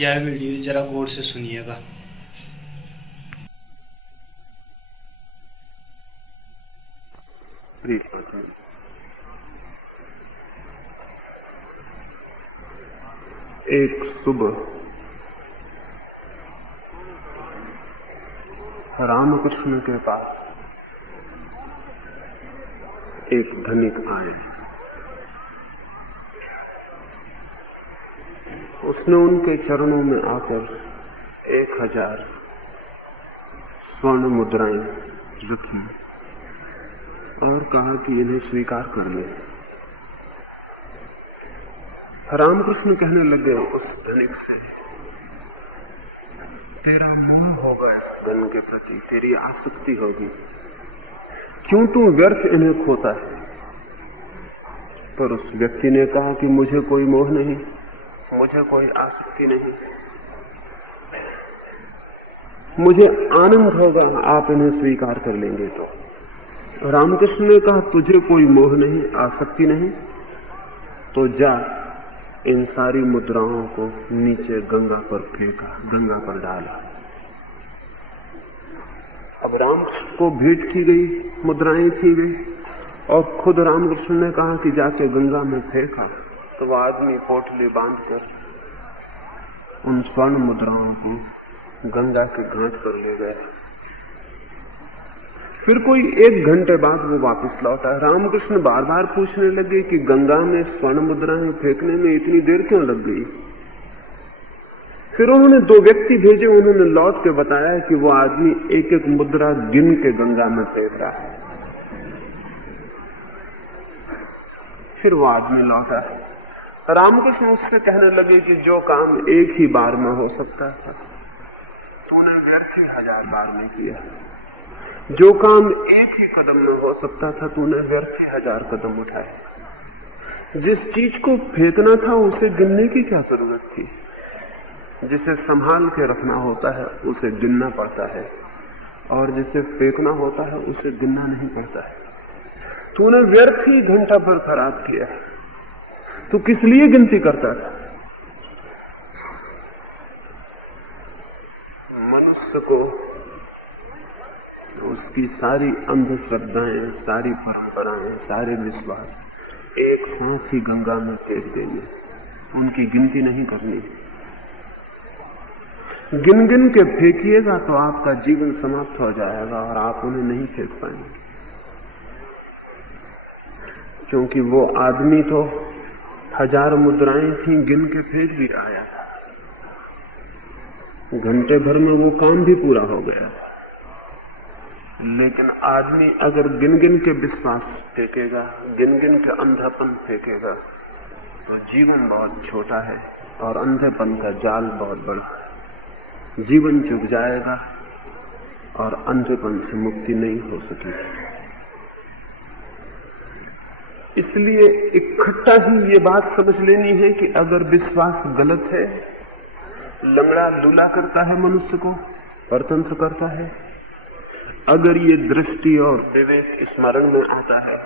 यह वीडियो जरा गौर से सुनिएगा। एक सुबह रामकृष्ण के पास एक धनिक आए। उसने उनके चरणों में आकर 1000 स्वर्ण मुद्राएं रखी और कहा कि इन्हें स्वीकार कर ले। रामकृष्ण कहने लगे उस धनिक से, तेरा मोह होगा इस धन के प्रति, तेरी आसक्ति होगी, क्यों तू व्यर्थ इन्हें खोता है। पर उस व्यक्ति ने कहा कि मुझे कोई मोह नहीं, मुझे कोई आसक्ति नहीं, मुझे आनंद होगा आप इन्हें स्वीकार कर लेंगे तो। रामकृष्ण ने कहा तुझे कोई मोह नहीं, आसक्ति नहीं, तो जा इन सारी मुद्राओं को नीचे गंगा पर फेंका, गंगा पर डाला। अब रामकृष्ण को भेंट की गई, मुद्राएं की गई और खुद रामकृष्ण ने कहा कि जाके गंगा में फेंका। तो वह आदमी पोटली बांधकर उन स्वर्ण मुद्राओं को गंगा के घाट पर ले गए। फिर कोई 1 घंटे बाद वो वापस लौटा। रामकृष्ण बार बार पूछने लगे कि गंगा में स्वर्ण मुद्राएं फेंकने में इतनी देर क्यों लग गई। फिर उन्होंने 2 व्यक्ति भेजे, उन्होंने लौट के बताया कि वो आदमी एक एक मुद्रा गिन के गंगा में फेंक रहा है। फिर वो आदमी लौटा। रामकृष्ण उससे कहने लगे कि जो काम एक ही बार में हो सकता था तूने व्यर्थ ही 1000 बार में किया। जो काम एक ही कदम में हो सकता था तूने व्यर्थ ही 1000 कदम उठाए। जिस चीज को फेंकना था उसे गिनने की क्या जरूरत थी। जिसे संभाल के रखना होता है उसे गिनना पड़ता है और जिसे फेंकना होता है उसे गिनना नहीं पड़ता है। तूने व्यर्थ ही घंटा भर खराब किया। तू किस लिए गिनती करता था। मनुष्य को उसकी सारी अंधश्रद्धाएं, सारी परंपराएं, सारे विश्वास एक साथ ही गंगा में फेंक देंगे। उनकी गिनती नहीं करनी। गिन गिन के फेंकिएगा तो आपका जीवन समाप्त हो जाएगा और आप उन्हें नहीं फेंक पाएंगे। क्योंकि वो आदमी तो 1000 मुद्राएं थी, गिन के फेंक भी आया था। घंटे भर में वो काम भी पूरा हो गया। लेकिन आदमी अगर गिन गिन के विश्वास फेंकेगा, गिन गिन के अंधापन फेंकेगा, तो जीवन बहुत छोटा है और अंधेपन का जाल बहुत बड़ा है। जीवन चुक जाएगा और अंधेपन से मुक्ति नहीं हो सकेगी। इसलिए इकट्ठा ही ये बात समझ लेनी है कि अगर विश्वास गलत है, लंगड़ा लूला करता है, मनुष्य को परतंत्र करता है। अगर ये दृष्टि और विवेक स्मरण में आता है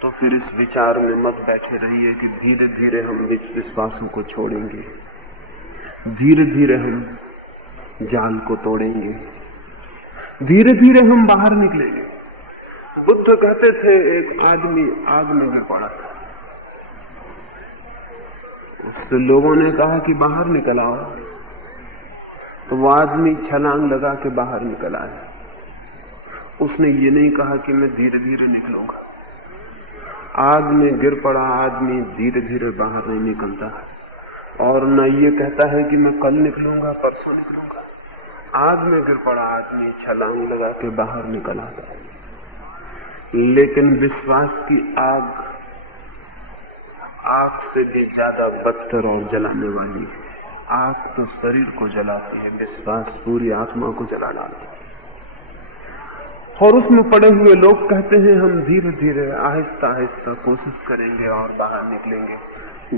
तो फिर इस विचार में मत बैठे रहिए कि धीरे धीरे हम विश्वासों को छोड़ेंगे, धीरे धीरे हम जाल को तोड़ेंगे, धीरे धीरे हम बाहर निकलेंगे। बुद्ध कहते थे एक आदमी आग में गिर पड़ा था। उससे लोगों ने कहा कि बाहर निकल आओ, तो वो आदमी छलांग लगा के बाहर निकल आया। उसने ये नहीं कहा कि मैं धीरे धीरे निकलूंगा। आग में गिर पड़ा आदमी धीरे धीरे बाहर नहीं निकलता और न ये कहता है कि मैं कल निकलूंगा, परसों निकलूंगा। आग में गिर पड़ा आदमी छलांग लगा के बाहर निकल आता है। लेकिन विश्वास की आग से भी ज्यादा बदतर और जलाने वाली है। आग तो शरीर को जलाती है, विश्वास पूरी आत्मा को जला डालती है। और उसमें पड़े हुए लोग कहते हैं हम धीरे धीरे आहिस्ता आहिस्ता कोशिश करेंगे और बाहर निकलेंगे।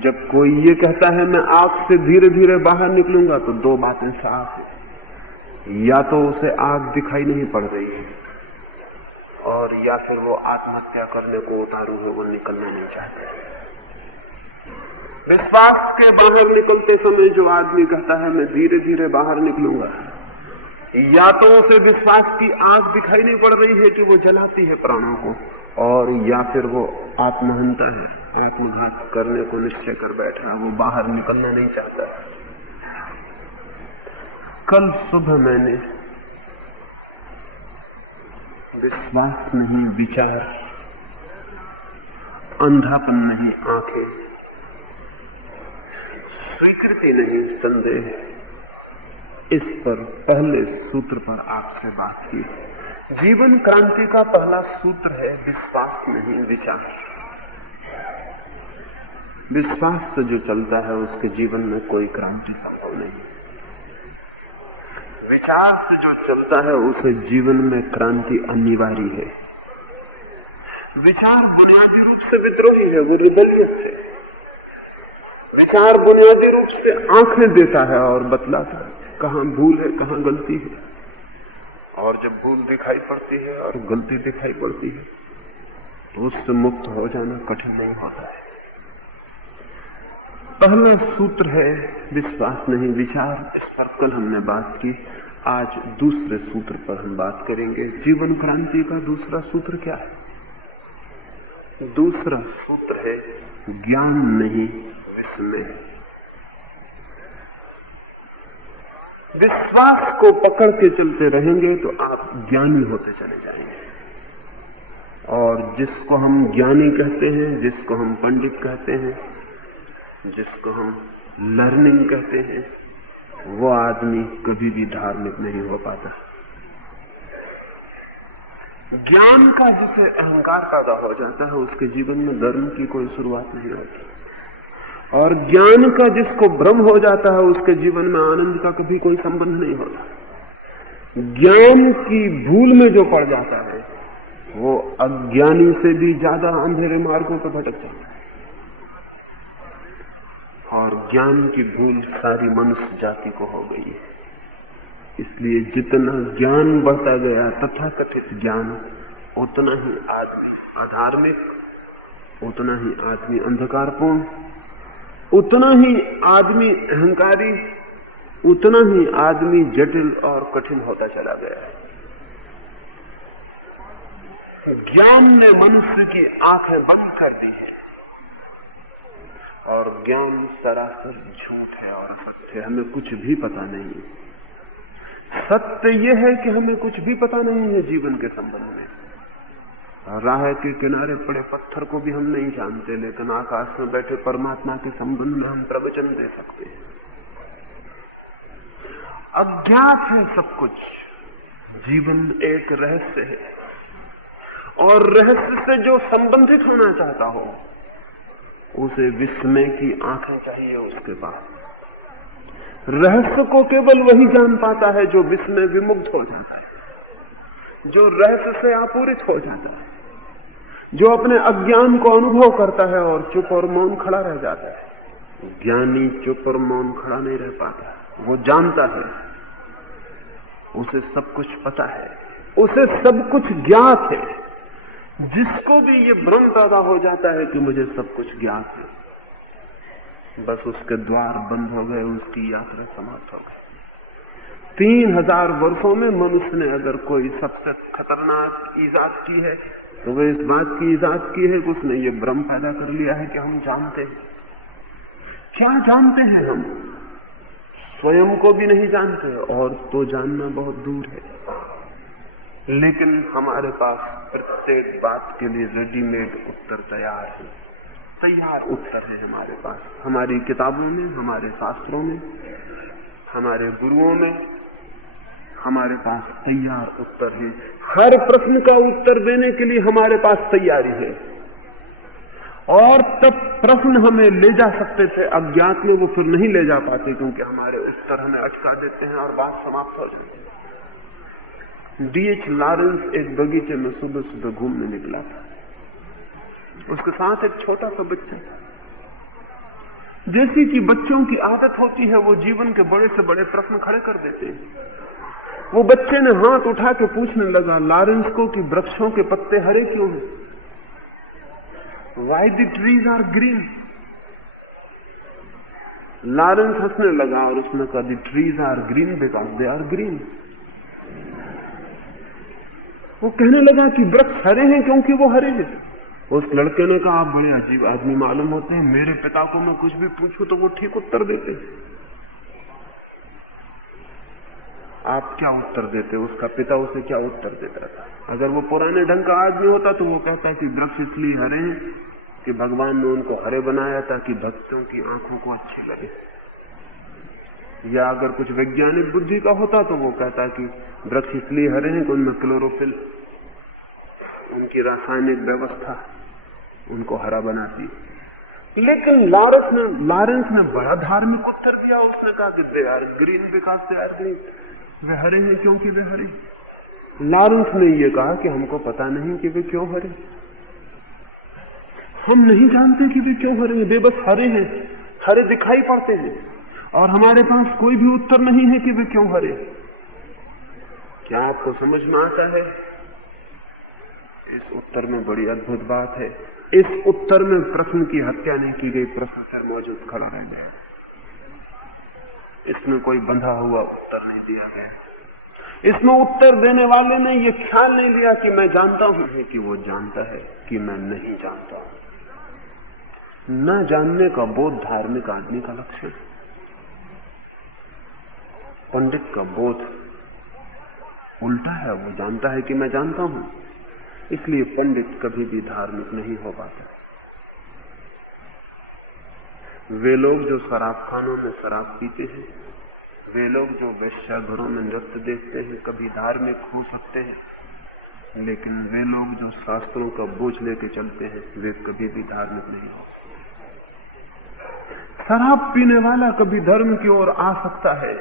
जब कोई ये कहता है मैं आग से धीरे धीरे बाहर निकलूंगा तो 2 बातें साफ है। या तो उसे आग दिखाई नहीं पड़ रही है और या फिर वो आत्महत्या करने को उतारू है, वो निकलना नहीं चाहते। विश्वास के बाहर निकलते समय जो आदमी कहता है मैं धीरे धीरे बाहर निकलूंगा, या तो उसे विश्वास की आग दिखाई नहीं पड़ रही है कि वो जलाती है प्राणों को, और या फिर वो आत्महंता है, आत्मघात करने को निश्चय कर बैठा है, वो बाहर निकलना नहीं चाहता। कल सुबह मैंने विश्वास नहीं विचार, अंधापन नहीं आंखें, स्वीकृति नहीं संदेह, इस पर पहले सूत्र पर आपसे बात की। जीवन क्रांति का पहला सूत्र है विश्वास नहीं विचार। विश्वास से जो चलता है उसके जीवन में कोई क्रांति संभव नहीं। विचार से जो चलता है उसे जीवन में क्रांति अनिवार्य है। विचार बुनियादी रूप से विद्रोही है, वो रिबेलियस है। विचार बुनियादी रूप से आंखें देता है और बतलाता है कहां भूल है कहां गलती है, और जब भूल दिखाई पड़ती है और गलती दिखाई पड़ती है तो उससे मुक्त हो जाना कठिन नहीं होता है। पहला सूत्र है विश्वास नहीं विचार, इस पर कल हमने बात की। आज दूसरे सूत्र पर हम बात करेंगे। जीवन क्रांति का दूसरा सूत्र क्या है? दूसरा सूत्र है ज्ञान नहीं विस्मय। विश्वास को पकड़ के चलते रहेंगे तो आप ज्ञानी होते चले जाएंगे, और जिसको हम ज्ञानी कहते हैं, जिसको हम पंडित कहते हैं, जिसको हम लर्निंग कहते हैं, वो आदमी कभी भी धार्मिक नहीं हो पाता। ज्ञान का जिसे अहंकार पैदा हो जाता है उसके जीवन में धर्म की कोई शुरुआत नहीं होती, और ज्ञान का जिसको भ्रम हो जाता है उसके जीवन में आनंद का कभी कोई संबंध नहीं होता। ज्ञान की भूल में जो पड़ जाता है वो अज्ञानी से भी ज्यादा अंधेरे मार्गों पर भटक जाता है, और ज्ञान की भूल सारी मनुष्य जाति को हो गई है। इसलिए जितना ज्ञान बढ़ता गया तथाकथित ज्ञान, उतना ही आदमी अधार्मिक, उतना ही आदमी अंधकारपूर्ण, उतना ही आदमी अहंकारी, उतना ही आदमी जटिल और कठिन होता चला गया है। ज्ञान ने मनुष्य की आंखें बंद कर दी है, और ज्ञान सरासर झूठ है और असत्य है। हमें कुछ भी पता नहीं है। सत्य यह है कि हमें कुछ भी पता नहीं है जीवन के संबंध में। राह के किनारे पड़े पत्थर को भी हम नहीं जानते, लेकिन आकाश में बैठे परमात्मा के संबंध में हम प्रवचन दे सकते हैं। अज्ञात है सब कुछ। जीवन एक रहस्य है, और रहस्य से जो संबंधित होना चाहता हो उसे विस्मय की आंखें चाहिए उसके पास। रहस्य को केवल वही जान पाता है जो विस्मय विमुग्ध हो जाता है, जो रहस्य से आपूरित हो जाता है, जो अपने अज्ञान को अनुभव करता है और चुप और मौन खड़ा रह जाता है। ज्ञानी चुप और मौन खड़ा नहीं रह पाता, वो जानता है, उसे सब कुछ पता है, उसे सब कुछ ज्ञात है। जिसको भी ये भ्रम पैदा हो जाता है कि मुझे सब कुछ ज्ञात है, बस उसके द्वार बंद हो गए, उसकी यात्रा समाप्त हो गई। 3000 वर्षों में मनुष्य ने अगर कोई सबसे खतरनाक ईजाद की है तो वह इस बात की ईजाद की है कि उसने ये भ्रम पैदा कर लिया है कि हम जानते हैं। क्या जानते हैं? हम स्वयं को भी नहीं जानते, और तो जानना बहुत दूर है। लेकिन हमारे पास प्रत्येक बात के लिए रेडीमेड उत्तर तैयार है। तैयार उत्तर है हमारे पास, हमारी किताबों में, हमारे शास्त्रों में, हमारे गुरुओं में हमारे पास तैयार उत्तर है। हर प्रश्न का उत्तर देने के लिए हमारे पास तैयारी है, और तब प्रश्न हमें ले जा सकते थे अज्ञात में, वो फिर नहीं ले जा पाते क्योंकि हमारे उत्तर हमें अटका देते हैं और बात समाप्त हो जाती है। D.H. लॉरेंस एक बगीचे में सुबह सुबह घूमने निकला था। उसके साथ एक छोटा सा बच्चा। जैसी कि बच्चों की आदत होती है, वो जीवन के बड़े से बड़े प्रश्न खड़े कर देते हैं। वो बच्चे ने हाथ उठा के पूछने लगा लॉरेंस को कि वृक्षों के पत्ते हरे क्यों हैं? Why the trees are green? Lawrence हंसने लगा और उसने कहा the trees are green because they are green. वो कहने लगा कि वृक्ष हरे हैं क्योंकि वो हरे हैं। उस लड़के ने कहा, आप बड़े अजीब आदमी मालूम होते हैं, मेरे पिता को मैं कुछ भी पूछूं तो वो ठीक उत्तर देते। आप क्या उत्तर देते? उसका पिता उसे क्या उत्तर देता था? अगर वो पुराने ढंग का आदमी होता तो वो कहता कि वृक्ष इसलिए हरे हैं कि भगवान ने उनको हरे बनाया ताकि भक्तों की आंखों को अच्छी लगे। या अगर कुछ वैज्ञानिक बुद्धि का होता तो वो कहता कि वृक्ष इसलिए हरे हैं कि उनमें क्लोरोफिल, उनकी रासायनिक व्यवस्था उनको हरा बनाती। लेकिन लॉरेंस ने बड़ा धार्मिक उत्तर दिया। उसने कहा कि they are green because they are green, वे हरे हैं क्योंकि वे हरे। लॉरेंस ने यह कहा कि हमको पता नहीं कि वे क्यों हरे, हम नहीं जानते कि वे क्यों हरे हैं, वे बस हरे हैं, हरे दिखाई पड़ते हैं और हमारे पास कोई भी उत्तर नहीं है कि वे क्यों हरे। क्या आपको समझ में आता है? इस उत्तर में बड़ी अद्भुत बात है। इस उत्तर में प्रश्न की हत्या नहीं की गई, प्रश्न फिर मौजूद खड़ा रह गया। इसमें कोई बंधा हुआ उत्तर नहीं दिया गया। इसमें उत्तर देने वाले ने यह ख्याल नहीं लिया कि मैं जानता हूं, है कि वो जानता है कि मैं नहीं जानता हूं। न जानने का बोध धार्मिक आदमी का लक्षण। पंडित का बोध उल्टा है, वो जानता है कि मैं जानता हूं, इसलिए पंडित कभी भी धार्मिक नहीं हो पाता। वे लोग जो शराब खानों में शराब पीते हैं, वे लोग जो वेश्याघरों में नृत्य देखते हैं, कभी धार्मिक हो सकते हैं, लेकिन वे लोग जो शास्त्रों का बोझ लेके चलते हैं, वे कभी भी धार्मिक नहीं हो सकते। शराब पीने वाला कभी धर्म की ओर आ सकता है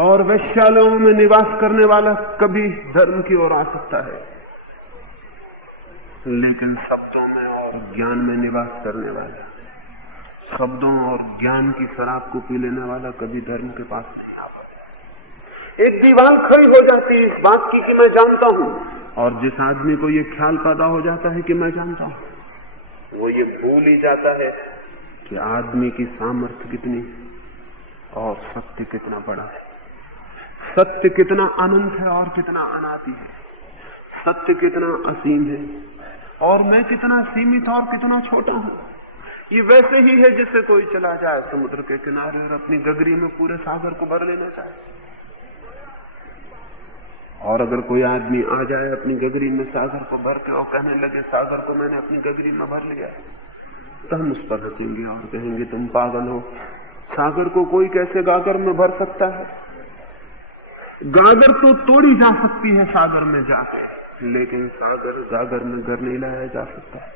और वेश्यालयों में निवास करने वाला कभी धर्म की ओर आ सकता है, लेकिन शब्दों में और ज्ञान में निवास करने वाला, शब्दों और ज्ञान की शराब को पी लेने वाला कभी धर्म के पास नहीं आ पाता। एक दीवार खड़ी हो जाती है इस बात की कि मैं जानता हूं, और जिस आदमी को यह ख्याल पैदा हो जाता है कि मैं जानता हूं, वो ये भूल ही जाता है कि आदमी की सामर्थ्य कितनी और सत्य कितना बड़ा है, सत्य कितना अनंत है और कितना अनादि है, सत्य कितना असीम है और मैं कितना सीमित और कितना छोटा हूं। ये वैसे ही है जैसे कोई चला जाए समुद्र के किनारे और अपनी गगरी में पूरे सागर को भर लेना चाहे, और अगर कोई आदमी आ जाए अपनी गगरी में सागर को भर के और कहने लगे सागर को मैंने अपनी गगरी में भर लिया, तो हम उस पर हंसेंगे और कहेंगे तुम पागल हो, सागर को कोई कैसे गागर में भर सकता है? गागर तो तोड़ी जा सकती है सागर में जाकर, लेकिन सागर गागर में घर नहीं लाया जा सकता।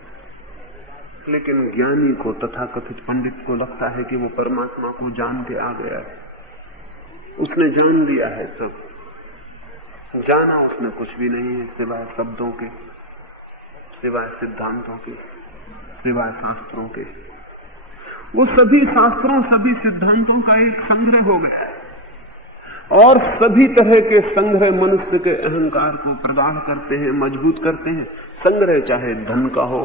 लेकिन ज्ञानी को, तथाकथित पंडित को लगता है कि वो परमात्मा को जान के आ गया है, उसने जान लिया है सब। जाना उसने कुछ भी नहीं है सिवाय शब्दों के, सिवाय सिद्धांतों के, सिवाय शास्त्रों के। वो सभी शास्त्रों, सभी सिद्धांतों का एक संग्रह हो गया है, और सभी तरह के संग्रह मनुष्य के अहंकार को प्रगाढ़ करते हैं, मजबूत करते हैं। संग्रह चाहे धन का हो,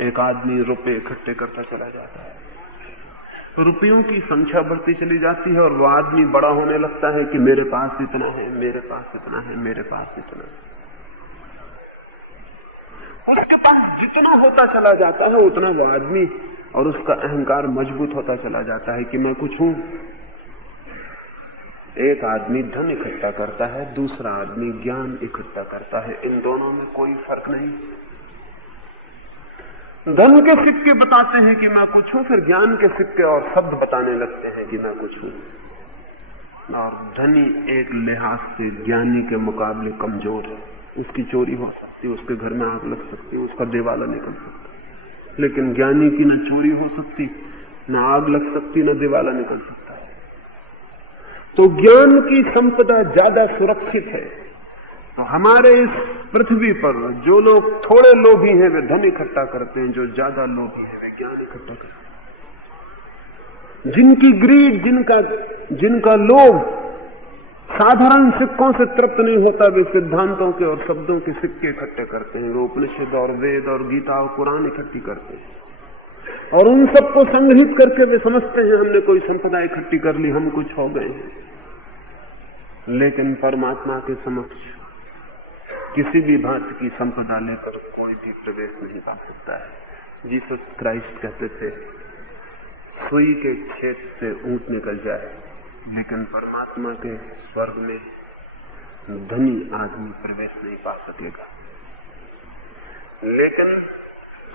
एक आदमी रुपए इकट्ठे करता चला जाता है, रुपयों की संख्या बढ़ती चली जाती है और वो आदमी बड़ा होने लगता है कि मेरे पास इतना है, मेरे पास इतना है, मेरे पास इतना है। उसके पास जितना होता चला जाता है उतना वो आदमी और उसका अहंकार मजबूत होता चला जाता है कि मैं कुछ हूं। एक आदमी धन इकट्ठा करता है, दूसरा आदमी ज्ञान इकट्ठा करता है, इन दोनों में कोई फर्क नहीं। धन के सिक्के बताते हैं कि मैं कुछ हूं, फिर ज्ञान के सिक्के और शब्द बताने लगते हैं कि मैं कुछ हूं। और धनी एक लिहाज से ज्ञानी के मुकाबले कमजोर है, उसकी चोरी हो सकती है, उसके घर में आग लग सकती है, उसका दिवाला निकल सकता है, लेकिन ज्ञानी की न चोरी हो सकती, न आग लग सकती, न दिवाला निकल सकता है। तो ज्ञान की संपदा ज्यादा सुरक्षित है। तो हमारे इस पृथ्वी पर जो लोग थोड़े लोभी हैं वे धन इकट्ठा करते हैं, जो ज्यादा लोभी हैं वे ज्ञान इकट्ठा करते हैं। जिनकी ग्रीड, जिनका लोभ साधारण सिक्कों से तृप्त नहीं होता, वे सिद्धांतों के और शब्दों के सिक्के इकट्ठे करते हैं। वे उपनिषद और वेद और गीता और कुरान इकट्ठी करते हैं। और उन सबको संग्रहित करके वे समझते हैं हमने कोई संपदा इकट्ठी कर ली, हम कुछ हो गए हैं। लेकिन परमात्मा के समक्ष किसी भी भांति की संपदा लेकर कोई भी प्रवेश नहीं पा सकता है। जीसस क्राइस्ट कहते थे, सुई के छेद से ऊंट निकल जाए, लेकिन परमात्मा के स्वर्ग में धनी आदमी प्रवेश नहीं पा सकेगा। लेकिन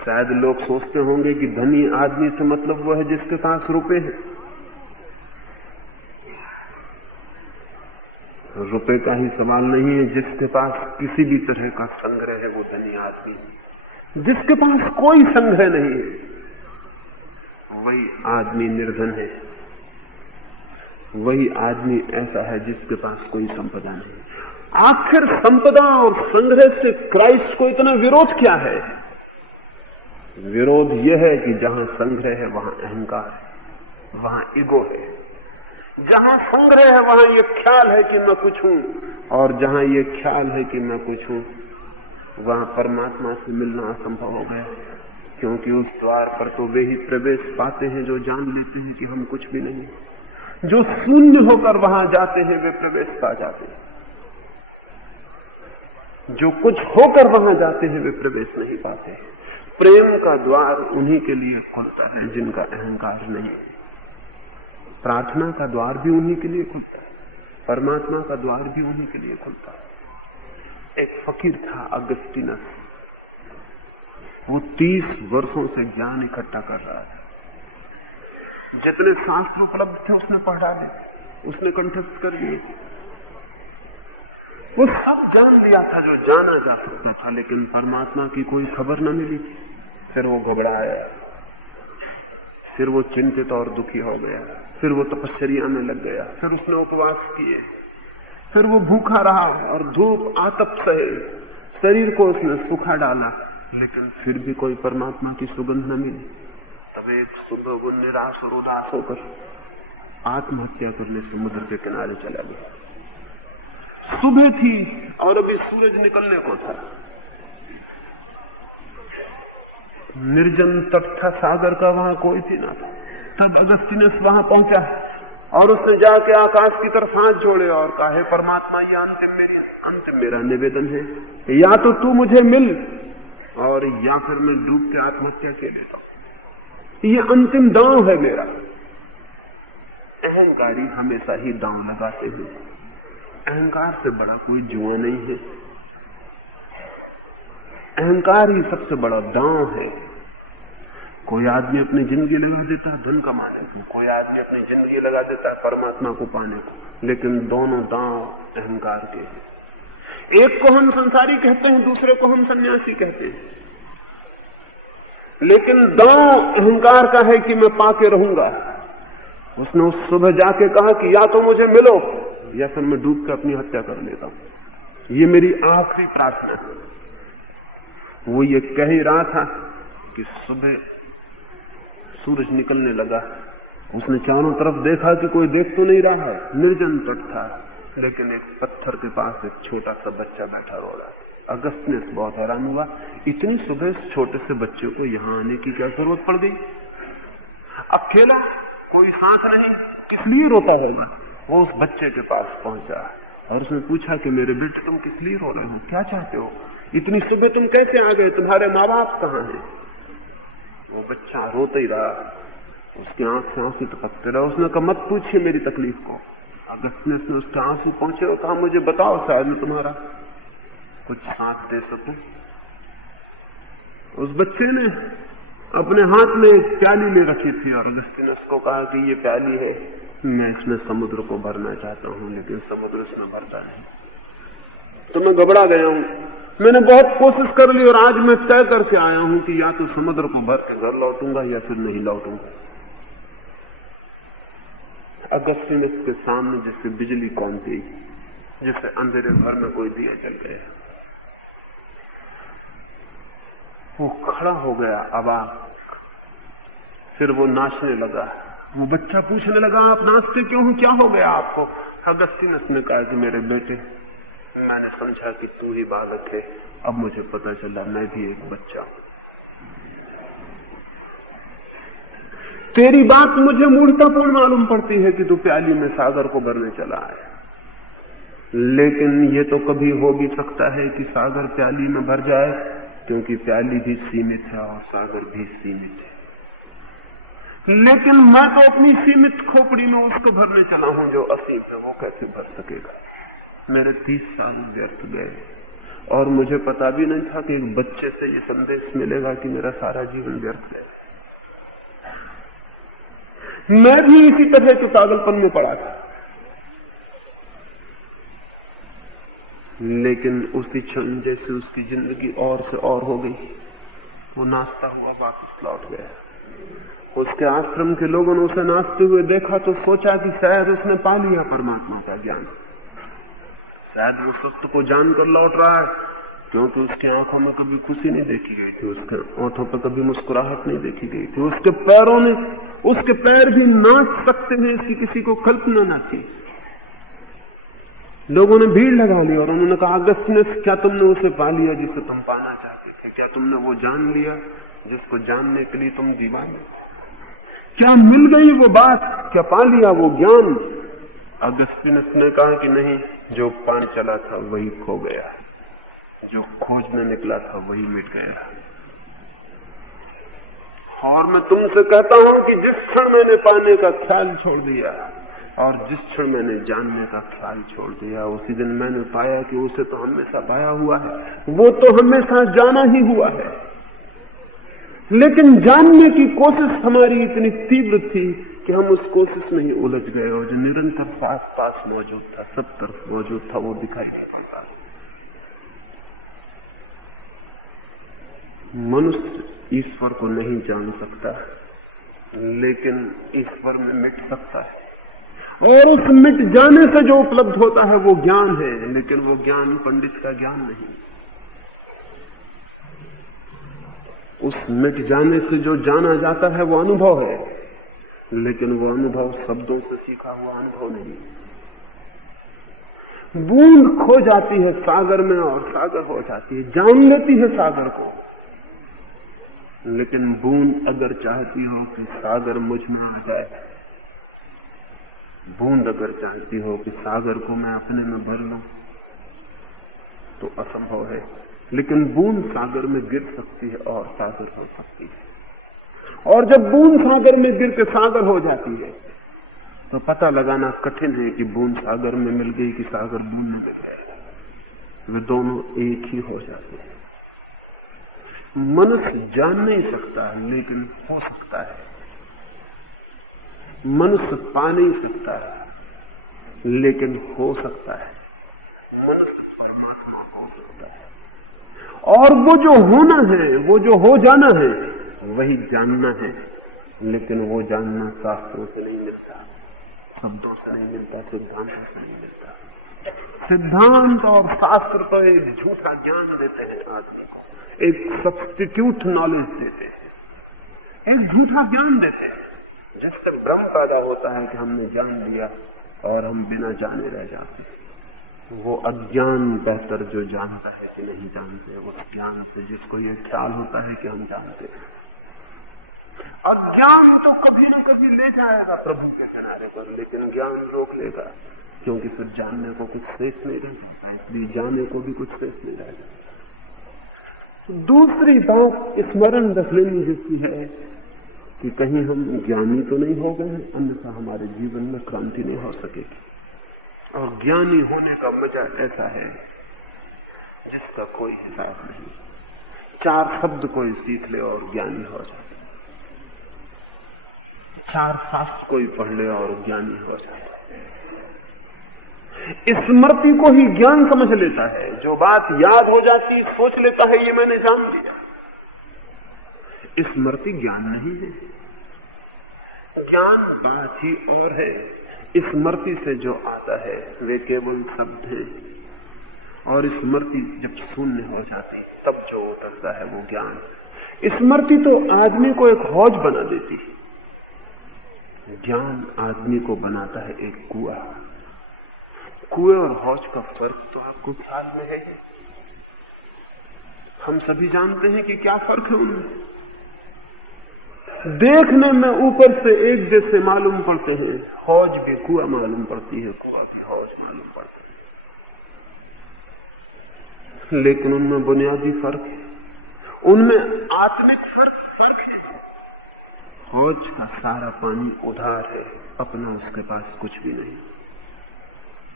शायद लोग सोचते होंगे कि धनी आदमी से मतलब वह है जिसके पास रुपए हैं। रुपए का ही सवाल नहीं है, जिसके पास किसी भी तरह का संग्रह है वो धनी आदमी है। जिसके पास कोई संग्रह नहीं है वही आदमी निर्धन है। वही आदमी ऐसा है जिसके पास कोई संपदा नहीं। आखिर संपदा और संग्रह से क्राइस्ट को इतना विरोध क्या है? विरोध यह है कि जहां संग्रह है वहां अहंकार है, वहां ईगो है। जहां संग्रह है वहां ये ख्याल है कि मैं कुछ हूं, और जहां ये ख्याल है कि मैं कुछ हूं वहां परमात्मा से मिलना असंभव हो गया। क्योंकि उस द्वार पर तो वे ही प्रवेश पाते हैं जो जान लेते हैं कि हम कुछ भी नहीं। जो शून्य होकर वहां जाते हैं वे प्रवेश पा जाते हैं। जो कुछ होकर वहां जाते हैं वे प्रवेश नहीं पाते। प्रेम का द्वार उन्हीं के लिए खुलता है जिनका अहंकार नहीं। प्रार्थना का द्वार भी उन्हीं के लिए खुलता है, परमात्मा का द्वार भी उन्हीं के लिए खुलता है। एक फकीर था अगस्टिनस, वो 30 वर्षों से ज्ञान इकट्ठा कर रहा था। जितने शास्त्र उपलब्ध थे उसने पढ़ा दिए, उसने कंठस्थ कर दिए, वो सब जान लिया था जो जाना जा सकता था, लेकिन परमात्मा की कोई खबर न मिली थी। फिर वो घबराया, फिर वो चिंतित और दुखी हो गया, फिर वो तपस्या में लग गया, फिर उसने उपवास किए, फिर वो भूखा रहा और धूप आतप सहे, शरीर को उसने सुखा डाला, लेकिन फिर भी कोई परमात्मा की सुगंध न मिली। तब एक सुबह वो निराश और उदास होकर आत्महत्या करने समुद्र के किनारे चला गया। सुबह थी और अभी सूरज निकलने को था। निर्जन तट था सागर का, वहां कोई भी ना था। तब अगस्तिनस वहां पहुंचा और उसने जाके आकाश की तरफ हाथ जोड़े और कहा, हे परमात्मा, ये अंतिम मेरा निवेदन है, या तो तू मुझे मिल और या फिर मैं डूब के आत्महत्या कर लेता हूं। ये अंतिम दांव है मेरा। अहंकारी हमेशा ही दांव लगाते हैं। अहंकार से बड़ा कोई जुआ नहीं है। अहंकार ही सबसे बड़ा दांव है। कोई आदमी अपनी जिंदगी लगा देता है धन कमाने को, कोई आदमी अपनी जिंदगी लगा देता है परमात्मा को पाने को, लेकिन दोनों दांव अहंकार के हैं। एक को हम संसारी कहते हैं, दूसरे को हम सन्यासी कहते हैं, लेकिन दांव अहंकार का है कि मैं पाके रहूंगा। उसने उस सुबह जाके कहा कि या तो मुझे मिलो या फिर मैं डूब कर अपनी हत्या कर लेता हूं। ये मेरी आखिरी प्रार्थना है। वो ये कह ही रहा था कि सुबह सूरज निकलने लगा। उसने चारों तरफ देखा कि कोई देख तो नहीं रहा है, निर्जन तट था, लेकिन एक पत्थर के पास एक छोटा सा बच्चा बैठा रो रहा था। अगस्तिनस बहुत हैरान हुआ, इतनी सुबह इस छोटे से बच्चे को यहां आने की क्या जरूरत पड़ गई? अकेला, कोई साथ नहीं, किस लिए रोता होगा? वो उस बच्चे के पास पहुंचा और उसने पूछा कि मेरे बेटे, तुम किस लिए रो रहे हो, क्या चाहते हो? इतनी सुबह तुम कैसे आ गए? तुम्हारे माँ बाप कहाँ हैं? वो बच्चा रोता ही रहा, उसकी आंख से आंसू टपकते रहा। उसने कहा, मत पूछिए मेरी तकलीफ को। अगस्तिनस ने उसके आंसू पहुंचे और कहा, मुझे बताओ, शायद मैं तुम्हारा कुछ साथ दे सकूं। उस बच्चे ने अपने हाथ में एक प्याली ले रखी थी और अगस्तिनस को कहा कि ये प्याली है, मैं इसमें समुद्र को भरना चाहता हूं, लेकिन समुद्र इसमें भरता नहीं। तो मैं घबरा गया हूं, मैंने बहुत कोशिश कर ली और आज मैं तय करके आया हूं कि या तो समुद्र को भर के घर लौटूंगा या फिर नहीं लौटूंगा। अगस्तिनस के सामने जैसे बिजली कौंधी, जैसे अंधेरे घर में कोई दिया जल गया। वो खड़ा हो गया अवाक, फिर वो नाचने लगा। वो बच्चा पूछने लगा, आप नाचते क्यों हो, क्या हो गया आपको? अगस्तिनस ने कहा कि मेरे बेटे, मैंने समझा कि तू ही बालक है, अब मुझे पता चला मैं भी एक बच्चा हूं। तेरी बात मुझे मूर्खतापूर्ण मालूम पड़ती है कि तू प्याली में सागर को भरने चला है, लेकिन ये तो कभी हो भी सकता है कि सागर प्याली में भर जाए, क्योंकि प्याली भी सीमित है और सागर भी सीमित है। लेकिन मैं तो अपनी सीमित खोपड़ी में उसको भरने चला हूं जो असीम है, वो कैसे भर सकेगा? मेरे 30 साल व्यर्थ गए और मुझे पता भी नहीं था कि एक बच्चे से ये संदेश मिलेगा कि मेरा सारा जीवन व्यर्थ है। मैं भी इसी तरह के पागलपन में पड़ा था, लेकिन उसी क्षण जैसे उसकी जिंदगी और से और हो गई, वो नाचता हुआ वापस लौट गया। उसके आश्रम के लोगों ने उसे नाचते हुए देखा तो सोचा कि शायद उसने पा लिया परमात्मा का ज्ञान, शायद वो सत्य को जानकर लौट रहा है, क्योंकि उसकी आंखों में कभी खुशी नहीं देखी गई थी, उसके ओंठों पर कभी मुस्कुराहट नहीं देखी गई थी, उसके पैर भी नाच सकते हैं इसकी किसी को कल्पना न थी। लोगों ने भीड़ लगा ली और उन्होंने कहा, अगस्तिनस, क्या तुमने उसे पा लिया जिसे तुम पाना चाहते थे? क्या तुमने वो जान लिया जिसको जानने के लिए तुम दीवाने? क्या मिल गई वो बात? क्या पा लिया वो ज्ञान? अगस्तिनस ने कहा कि नहीं, जो पान चला था वही खो गया, जो खोजने निकला था वही मिट गया। और मैं तुमसे कहता हूं कि जिस क्षण मैंने पाने का ख्याल छोड़ दिया और जिस क्षण मैंने जानने का ख्याल छोड़ दिया, उसी दिन मैंने पाया कि उसे तो हमेशा पाया हुआ है, वो तो हमेशा जाना ही हुआ है। लेकिन जानने की कोशिश हमारी इतनी तीव्र थी कि हम उस कोशिश में ही उलझ गए, और जो निरंतर आस पास मौजूद था, सब तरफ मौजूद था, वो दिखाई देता था। मनुष्य ईश्वर को नहीं जान सकता, लेकिन ईश्वर में मिट सकता है, और उस मिट जाने से जो उपलब्ध होता है वो ज्ञान है, लेकिन वो ज्ञान पंडित का ज्ञान नहीं। उस मिट जाने से जो जाना जाता है वो अनुभव है, लेकिन वो अनुभव शब्दों से सीखा हुआ अनुभव नहीं। बूंद खो जाती है सागर में और सागर हो जाती है, जान लेती है सागर को, लेकिन बूंद अगर चाहती हो कि सागर मुझ में आ जाए, बूंद अगर चाहती हो कि सागर को मैं अपने में भर लूं, तो असंभव है। लेकिन बूंद सागर में गिर सकती है और सागर हो सकती है। और जब बूंद सागर में गिर के सागर हो जाती है, तो पता लगाना कठिन है कि बूंद सागर में मिल गई कि सागर बूंद में गिर गया। वे दोनों एक ही हो जाते हैं। मनुष्य जान नहीं सकता, लेकिन हो सकता है। मनुष्य पा नहीं सकता, लेकिन हो सकता है। मनुष्य परमात्मा हो सकता है, और वो जो होना है, वो जो हो जाना है, वही जानना है। लेकिन वो जानना शास्त्रों से नहीं मिलता, शब्दों से नहीं मिलता, सिद्धांतों से नहीं मिलता। सिद्धांत और शास्त्र तो एक झूठा ज्ञान देते हैं आदमी को, एक सब्स्टिट्यूट नॉलेज देते हैं, एक झूठा ज्ञान देते हैं, जिससे भ्रम पैदा होता है कि हमने जान लिया और हम बिना जाने रह जाते हैं। वो अज्ञान बेहतर जो जानता है कि नहीं जानते, उस ज्ञान से जिसको ये ख्याल होता है कि हम जानते हैं। अज्ञान तो कभी न कभी ले जाएगा प्रभु के किनारे पर, लेकिन ज्ञान रोक लेगा, क्योंकि फिर जानने को कुछ शेष नहीं रह जाता, इसलिए जाने को भी कुछ शेष नहीं रह जाता। दूसरी बात स्मरण रख लेनी जैसी है कि कहीं हम ज्ञानी तो नहीं हो गए, अन्यथा हमारे जीवन में क्रांति नहीं हो सकेगी। और ज्ञानी होने का मजा ऐसा है जिसका कोई हिसाब नहीं। 4 शब्द कोई सीख ले और ज्ञानी हो जाए, 4 शास्त्र कोई पढ़ ले और ज्ञानी हो जाए। स्मृति को ही ज्ञान समझ लेता है, जो बात याद हो जाती सोच लेता है ये मैंने जान लिया। स्मृति ज्ञान नहीं है, ज्ञान बात ही और है। स्मृति से जो आता है वे केवल शब्द हैं, और स्मृति जब शून्य हो जाती तब जो उतरता है वो ज्ञान। स्मृति तो आदमी को एक हौज बना देती है, ज्ञान आदमी को बनाता है एक कुआं। कुएं और हौज का फर्क तो आपको ख्याल में है। हम सभी जानते हैं कि क्या फर्क है उनमें। देखने में ऊपर से एक जैसे मालूम पड़ते हैं, हौज भी कुआं मालूम पड़ती है, कुआं भी हौज मालूम पड़ती है, लेकिन उनमें बुनियादी फर्क है, उनमें आत्मिक फर्क है। हौज का सारा पानी उधार है, अपना उसके पास कुछ भी नहीं।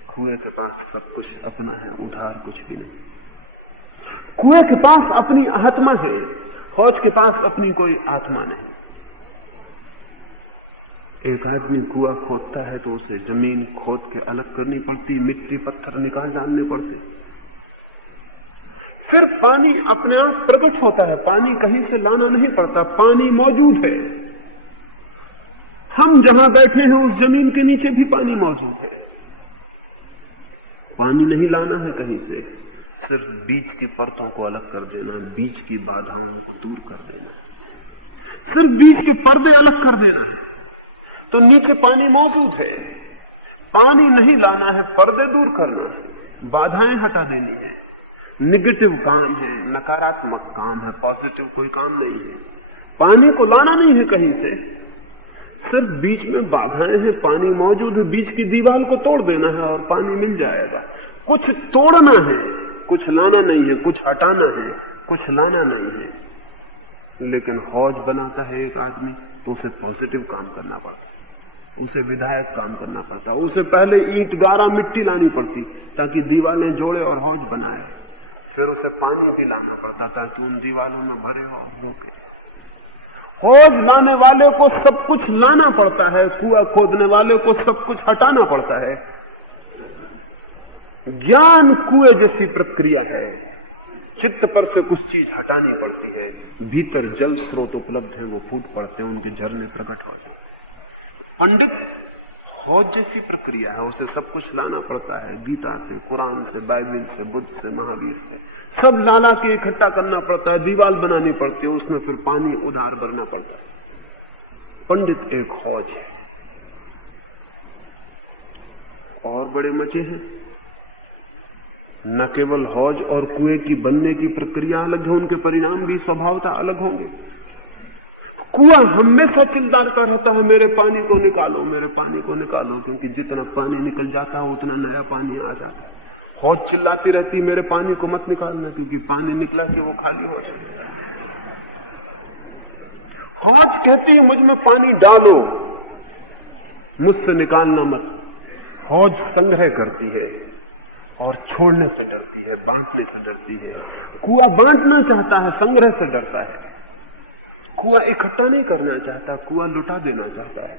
कुएं के पास सब कुछ अपना है, उधार कुछ भी नहीं। कुएं के पास अपनी आत्मा है, हौज के पास अपनी कोई आत्मा नहीं। एक आदमी कुआं खोदता है तो उसे जमीन खोद के अलग करनी पड़ती, मिट्टी पत्थर निकाल डालने पड़ते, फिर पानी अपने आप प्रकट होता है। पानी कहीं से लाना नहीं पड़ता, पानी मौजूद है। हम जहां बैठे हैं उस जमीन के नीचे भी पानी मौजूद है। पानी नहीं लाना है कहीं से, सिर्फ बीच की परतों को अलग कर देना, बीच की बाधाओं को दूर कर देना, सिर्फ बीच के पर्दे अलग कर देना है, तो नीचे पानी मौजूद है। पानी नहीं लाना है, पर्दे दूर करना है, बाधाएं हटा देनी है। निगेटिव काम है, नकारात्मक काम है, पॉजिटिव कोई काम नहीं है। पानी को लाना नहीं है कहीं से, सिर्फ बीच में बाधाएं हैं, पानी मौजूद है, बीच की दीवार को तोड़ देना है और पानी मिल जाएगा। कुछ तोड़ना है, कुछ लाना नहीं है, कुछ हटाना है, कुछ लाना नहीं है। लेकिन हौज बनाता है एक आदमी तो उसे पॉजिटिव काम करना पड़ता है, उसे विधायक काम करना पड़ता है। उसे पहले ईंट गारा मिट्टी लानी पड़ती ताकि दीवारें जोड़े और हौज बनाए, फिर उसे पानी भी लाना पड़ता ताकि उन दीवारों में भरे और रोके। हौज लाने वाले को सब कुछ लाना पड़ता है, कुआं खोदने वाले को सब कुछ हटाना पड़ता है। ज्ञान कुएं जैसी प्रक्रिया है, चित्त पर से कुछ चीज हटानी पड़ती है, भीतर जल स्रोत उपलब्ध है, वो फूट पड़ते हैं, उनके झरने प्रकट होते हैं। पंडित हौज जैसी प्रक्रिया है, उसे सब कुछ लाना पड़ता है, गीता से, कुरान से, बाइबल से, बुद्ध से, महावीर से, सब लाला के इकट्ठा करना पड़ता है, दीवार बनानी पड़ती है, उसमें फिर पानी उधार भरना पड़ता है। पंडित एक हौज है। और बड़े मजे हैं, न केवल हौज और कुएं की बनने की प्रक्रिया अलग है, उनके परिणाम भी स्वभावतः अलग होंगे। कुआं हमेशा चिल्लाता रहता है, मेरे पानी को निकालो, मेरे पानी को निकालो, क्योंकि जितना पानी निकल जाता है उतना नया पानी आ जाता है। हौज चिल्लाती रहती, मेरे पानी को मत निकालना, क्योंकि पानी निकला कि वो खाली हो जाता है। हौज कहती है, मुझ में पानी डालो, मुझसे निकालना मत। हौज संग्रह करती है और छोड़ने से डरती है, बांटने से डरती है। कुआं बांटना चाहता है, संग्रह से डरता है। कुआं इकट्ठा नहीं करना चाहता, कुआं लुटा देना चाहता है।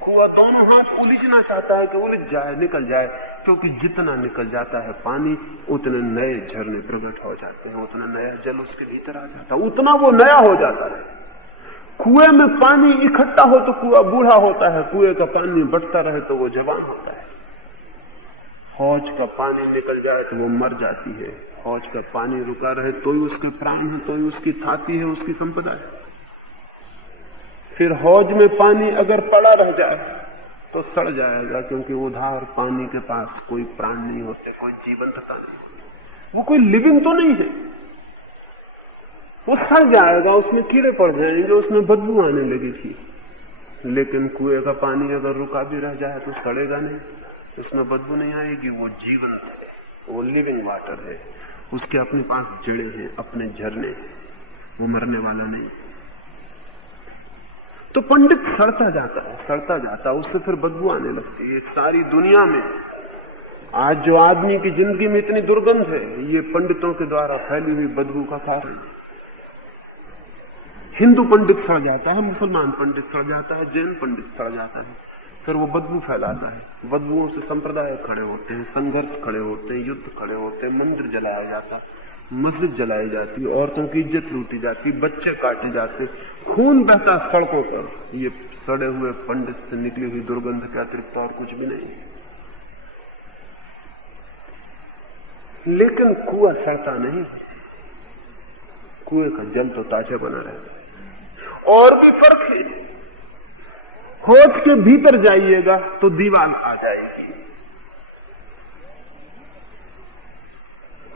कुआं दोनों हाथ उलिझना चाहता है कि उलिझ जाए, निकल जाए, क्योंकि जितना निकल जाता है पानी उतने नए झरने प्रकट हो जाते हैं, उतना नया जल उसके भीतर आ जाता है, उतना वो नया हो जाता है। कुएं में पानी इकट्ठा हो तो कुआं बूढ़ा होता है, कुएं का पानी बढ़ता रहे तो वो जवान होता है। हौज का पानी निकल जाए तो वो मर जाती है, हौज का पानी रुका रहे तो ही उसके प्राण है, तो ही उसकी थाती है, उसकी संपदा है। फिर हौज में पानी अगर पड़ा रह जाए तो सड़ जाएगा, क्योंकि उधार पानी के पास कोई प्राण नहीं होते, कोई जीवंतता नहीं, वो कोई लिविंग तो नहीं है, वो सड़ जाएगा, उसमें कीड़े पड़ जाएंगे, उसमें बदबू आने लगेगी। लेकिन कुएं का पानी अगर रुका भी रह जाए तो सड़ेगा नहीं, उसमें बदबू नहीं आएगी, वो जीवंत है, वो लिविंग वाटर है, उसके अपने पास जड़ें हैं, अपने झरने हैं, वो मरने वाला नहीं। तो पंडित सड़ता जाता है, सड़ता जाता है, उससे फिर बदबू आने लगती है। सारी दुनिया में आज जो आदमी की जिंदगी में इतनी दुर्गंध है, ये पंडितों के द्वारा फैली हुई बदबू का कारण है। हिंदू पंडित सड़ जाता है, मुसलमान पंडित सड़ जाता है, जैन पंडित सड़ जाता है, फिर वो बदबू फैलाता है। बदबुओं से संप्रदाय खड़े होते हैं, संघर्ष खड़े होते हैं, युद्ध खड़े होते हैं, मंदिर जलाया जाता है, मस्जिद जलाई जाती, औरतों की इज्जत लूटी जाती, बच्चे काटे जाते, खून बहता सड़कों पर। ये सड़े हुए पंडित से निकली हुई दुर्गंध के अतिरिक्त और कुछ भी नहीं। लेकिन कुआं सड़ता नहीं, कुएं का जल तो ताजा बना रहता है। और भी फर्क है, हौज के भीतर जाइएगा तो दीवार आ जाएगी,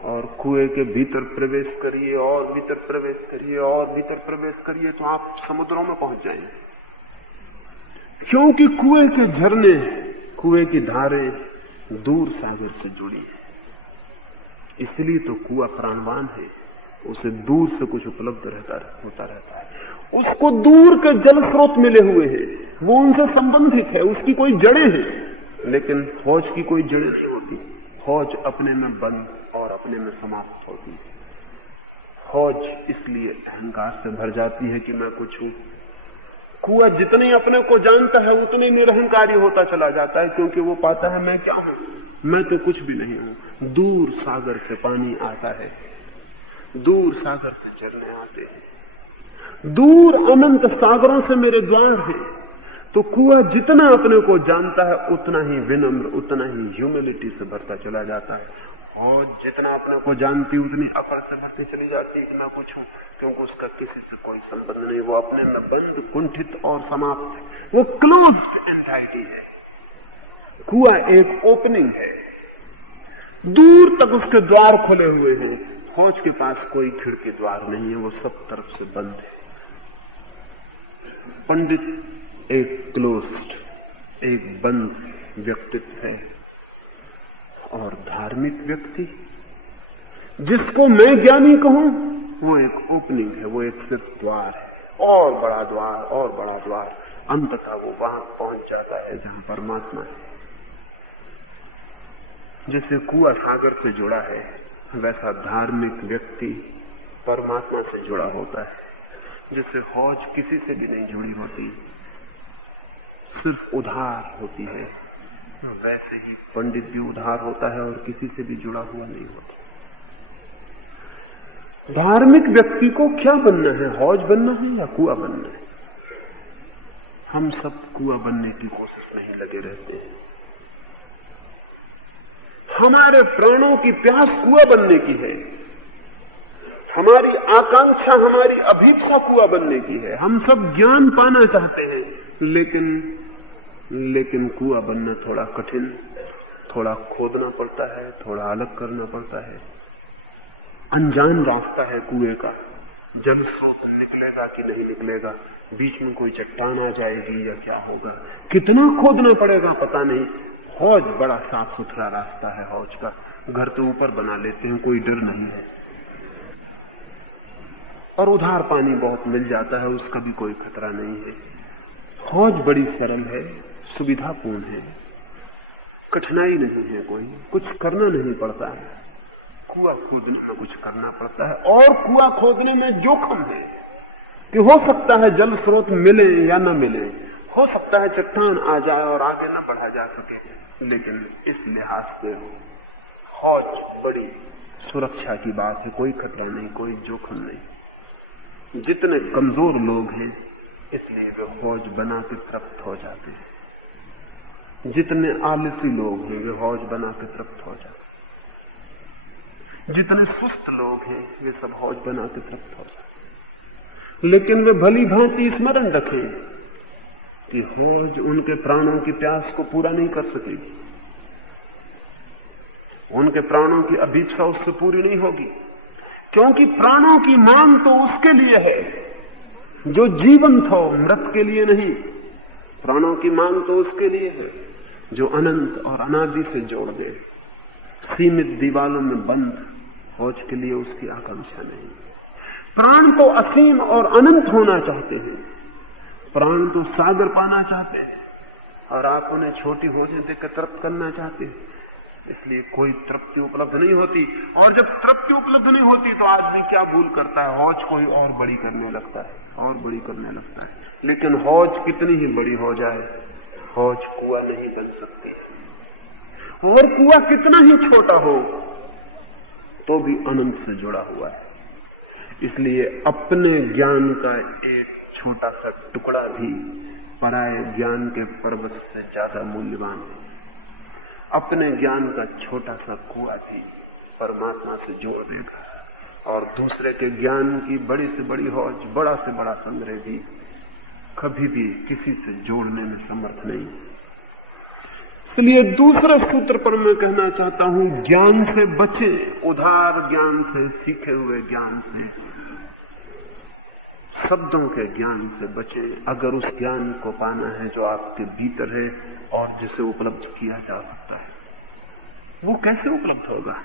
और कुएं के भीतर प्रवेश करिए और भीतर प्रवेश करिए और भीतर प्रवेश करिए तो आप समुद्रों में पहुंच जाएंगे। क्योंकि कुएं के झरने, कुएं की धारें दूर सागर से जुड़ी है, इसलिए तो कुआं प्राणवान है। उसे दूर से कुछ उपलब्ध होता रहता है। उसको दूर के जल स्रोत मिले हुए हैं, वो उनसे संबंधित है, उसकी कोई जड़ें हैं। लेकिन फौज की कोई जड़ें नहीं होती। फौज अपने में बंद और अपने में समाप्त होती है। फौज इसलिए अहंकार से भर जाती है कि मैं कुछ हूं। कुआं जितने अपने को जानता है उतने निरहंकारी होता चला जाता है, क्योंकि वो पाता है मैं क्या हूं, मैं तो कुछ भी नहीं हूं। दूर सागर से पानी आता है, दूर सागर से झरने आते हैं, दूर अनंत सागरों से मेरे द्वार हैं। तो कुआं जितना अपने को जानता है उतना ही विनम्र, उतना ही ह्यूमिलिटी से भरता चला जाता है। और जितना अपने को जानती उतनी अकड़ से भरती चली जाती है कि मैं कुछ हूं, क्योंकि उसका किसी से कोई संबंध नहीं। वो अपने में बंद, कुंठित और समाप्त है। वो क्लोज्ड एंटाइटी है। कुआं एक ओपनिंग है, दूर तक उसके द्वार खुले हुए हैं। फौज के पास कोई खिड़की द्वार नहीं है, वो सब तरफ से बंद है। पंडित एक क्लोज्ड, एक बंद व्यक्तित्व है। और धार्मिक व्यक्ति जिसको मैं ज्ञानी कहूं, वो एक ओपनिंग है, वो एक सिर्फ द्वार है, और बड़ा द्वार और बड़ा द्वार। अंततः वो वहां पहुंच जाता है जहां परमात्मा है। जैसे कुआं सागर से जुड़ा है, वैसा धार्मिक व्यक्ति परमात्मा से जुड़ा होता है। जैसे फौज किसी से भी नहीं जुड़ी होती, सिर्फ उधार होती है, वैसे ही पंडित भी उधार होता है और किसी से भी जुड़ा हुआ नहीं होता। धार्मिक व्यक्ति को क्या बनना है, फौज बनना है या कुआं बनना है? हम सब कुआं बनने की कोशिश में ही लगे रहते हैं। हमारे प्राणों की प्यास कुआं बनने की है, हमारी आकांक्षा, हमारी अभीप्सा कुआं बनने की है। हम सब ज्ञान पाना चाहते हैं, लेकिन कुआं बनना थोड़ा कठिन, थोड़ा खोदना पड़ता है, थोड़ा अलग करना पड़ता है। अनजान रास्ता है कुएं का। जल स्रोत निकलेगा कि नहीं निकलेगा, बीच में कोई चट्टान आ जाएगी या क्या होगा, कितना खोदना पड़ेगा पता नहीं। हौज बड़ा साफ सुथरा रास्ता है। हौज का घर तो ऊपर बना लेते हैं, कोई डर नहीं है, और उधार पानी बहुत मिल जाता है, उसका भी कोई खतरा नहीं है। हौज बड़ी सरल है, सुविधापूर्ण है, कठिनाई नहीं है, कोई कुछ करना नहीं पड़ता है। कुआं खोदने में कुछ करना पड़ता है, और कुआं खोदने में जोखिम है कि हो सकता है जल स्रोत मिले या न मिले, हो सकता है चट्टान आ जाए और आगे न बढ़ा जा सके। लेकिन इस लिहाज से हौज बड़ी सुरक्षा की बात है, कोई खतरा नहीं, कोई जोखिम नहीं। जितने कमजोर लोग हैं इसलिए वे हौज बना के तृप्त हो जाते हैं, जितने आलसी लोग हैं वे हौज बना के तृप्त हो जाते हैं, जितने सुस्त लोग हैं वे सब हौज बना के तृप्त हो जाते हैं। लेकिन वे भली भांति स्मरण रखें कि हौज उनके प्राणों की प्यास को पूरा नहीं कर सकेगी, उनके प्राणों की अभीप्सा उससे पूरी नहीं होगी, क्योंकि प्राणों की मांग तो उसके लिए है जो जीवंत हो, मृत के लिए नहीं। प्राणों की मांग तो उसके लिए है जो अनंत और अनादि से जोड़ दे। सीमित दीवालों में बंद हौज के लिए उसकी आकांक्षा नहीं। प्राण तो असीम और अनंत होना चाहते हैं, प्राण तो सागर पाना चाहते हैं, और आप उन्हें छोटी हौजें देकर तृप्त करना चाहते हैं। इसलिए कोई तृप्ति उपलब्ध नहीं होती, और जब तृप्ति उपलब्ध नहीं होती तो आदमी क्या भूल करता है, हौज कोई और बड़ी करने लगता है, और बड़ी करने लगता है। लेकिन हौज कितनी ही बड़ी हो जाए, हौज कुआं नहीं बन सकती, और कुआं कितना ही छोटा हो तो भी अनंत से जुड़ा हुआ है। इसलिए अपने ज्ञान का एक छोटा सा टुकड़ा भी पराये ज्ञान के पर्वत से ज्यादा मूल्यवान है। अपने ज्ञान का छोटा सा कुआं भी परमात्मा से जोड़ देगा, और दूसरे के ज्ञान की बड़ी से बड़ी हौज, बड़ा से बड़ा संग्रह भी कभी भी किसी से जोड़ने में समर्थ नहीं। इसलिए दूसरे सूत्र पर मैं कहना चाहता हूं, ज्ञान से बचे, उधार ज्ञान से, सीखे हुए ज्ञान से, शब्दों के ज्ञान से बचे। अगर उस ज्ञान को पाना है जो आपके भीतर है और जिसे उपलब्ध किया जा सकता है, वो कैसे उपलब्ध होगा?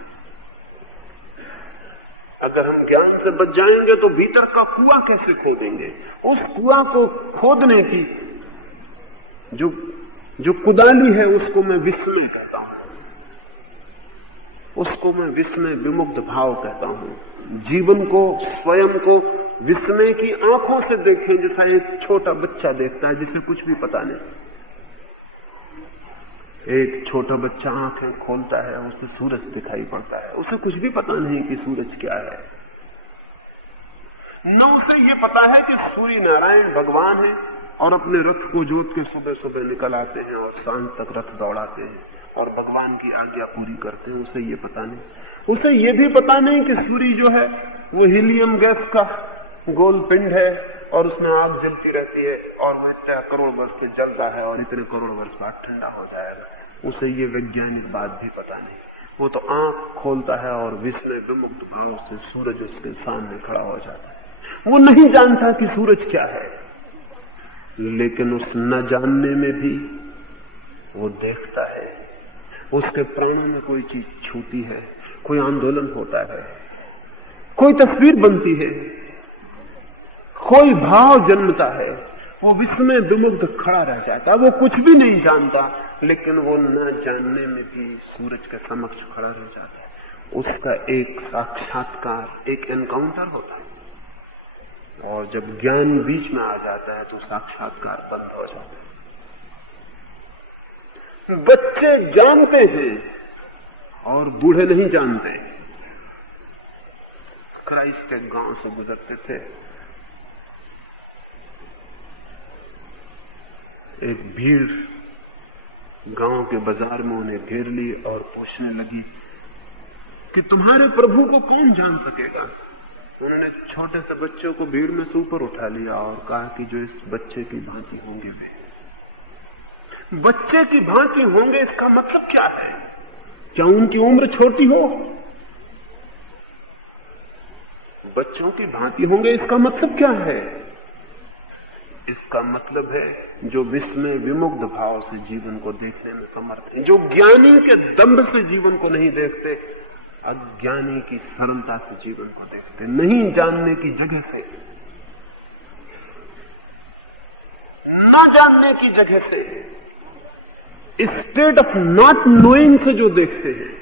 अगर हम ज्ञान से बच जाएंगे तो भीतर का कुआं कैसे खोदेंगे? उस कुआं को खोदने की जो कुदाली है उसको मैं विस्मय कहता हूं, उसको मैं विस्मय विमुग्ध भाव कहता हूं। जीवन को, स्वयं को विस्मय की आंखों से देखें, जैसा एक छोटा बच्चा देखता है जिसे कुछ भी पता नहीं। एक छोटा बच्चा आंखें खोलता है, उसे सूरज दिखाई पड़ता है, उसे कुछ भी पता नहीं कि सूरज क्या है। न उसे ये पता है कि सूर्य नारायण भगवान है और अपने रथ को जोत के सुबह सुबह निकल आते हैं और सांझ तक रथ दौड़ाते हैं और भगवान की आज्ञा पूरी करते हैं। उसे ये पता नहीं। उसे ये भी पता नहीं कि सूर्य जो है वो हीलियम गैस का गोल पिंड है और उसमें आग जलती रहती है और वो इतने करोड़ वर्ष से जलता है और इतने करोड़ वर्ष बाद ठंडा हो जाएगा। उसे ये वैज्ञानिक बात भी पता नहीं। वो तो आंख खोलता है और विस्मय विमुक्त भाव से सूरज उसके सामने खड़ा हो जाता है। वो नहीं जानता कि सूरज क्या है, लेकिन उस न जानने में भी वो देखता है। उसके प्राणों में कोई चीज छूती है, कोई आंदोलन होता है, कोई तस्वीर बनती है, कोई भाव जन्मता है। वो विस्मय विमुग्ध खड़ा रह जाता है। वो कुछ भी नहीं जानता, लेकिन वो न जानने में भी सूरज के समक्ष खड़ा रह जाता है। उसका एक साक्षात्कार, एक एनकाउंटर होता है। और जब ज्ञान बीच में आ जाता है तो साक्षात्कार बंद हो जाता है। बच्चे जानते हैं और बूढ़े नहीं जानते। क्राइस्ट एक गांव से गुजरते थे। एक भीड़ गांव के बाजार में उन्हें घेर ली और पूछने लगी कि तुम्हारे प्रभु को कौन जान सकेगा? उन्होंने छोटे से बच्चों को भीड़ में से ऊपर उठा लिया और कहा कि जो इस बच्चे की भांति होंगे वे। बच्चे की भांति होंगे इसका मतलब क्या है? क्या उनकी उम्र छोटी हो? बच्चों की भांति होंगे इसका मतलब क्या है? इसका मतलब है जो विस्मय विमुग्ध भाव से जीवन को देखने में समर्थ है, जो ज्ञानी के दंभ से जीवन को नहीं देखते, अज्ञानी की सरलता से जीवन को देखते, नहीं जानने की जगह से, न जानने की जगह से, स्टेट ऑफ नॉट नोइंग से जो देखते हैं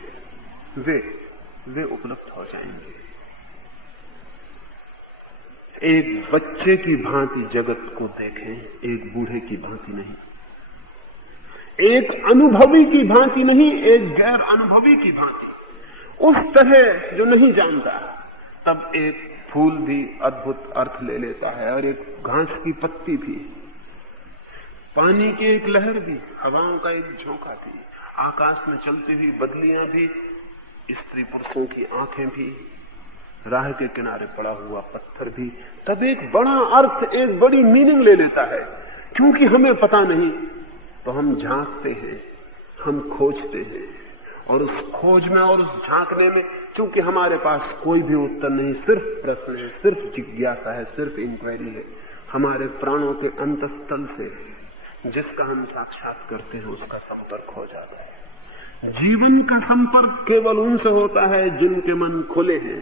वे उपलब्ध हो जाएंगे। एक बच्चे की भांति जगत को देखें, एक बूढ़े की भांति नहीं, एक अनुभवी की भांति नहीं, एक गैर अनुभवी की भांति। उस तरह जो नहीं जानता, तब एक फूल भी अद्भुत अर्थ ले लेता है और एक घास की पत्ती भी, पानी की एक लहर भी, हवाओं का एक झोंका भी, आकाश में चलती हुई बदलियां भी, स्त्री पुरुषों की आंखें भी, राह के किनारे पड़ा हुआ पत्थर भी, तब एक बड़ा अर्थ, एक बड़ी मीनिंग ले लेता है। क्योंकि हमें पता नहीं तो हम झांकते हैं, हम खोजते हैं, और उस खोज में और उस झांकने में, क्योंकि हमारे पास कोई भी उत्तर नहीं, सिर्फ प्रश्न है, सिर्फ जिज्ञासा है, सिर्फ इंक्वायरी है, हमारे प्राणों के अंतस्थल से जिसका हम साक्षात करते हैं उसका संपर्क हो जाता है। जीवन का संपर्क केवल उनसे होता है जिनके मन खुले हैं,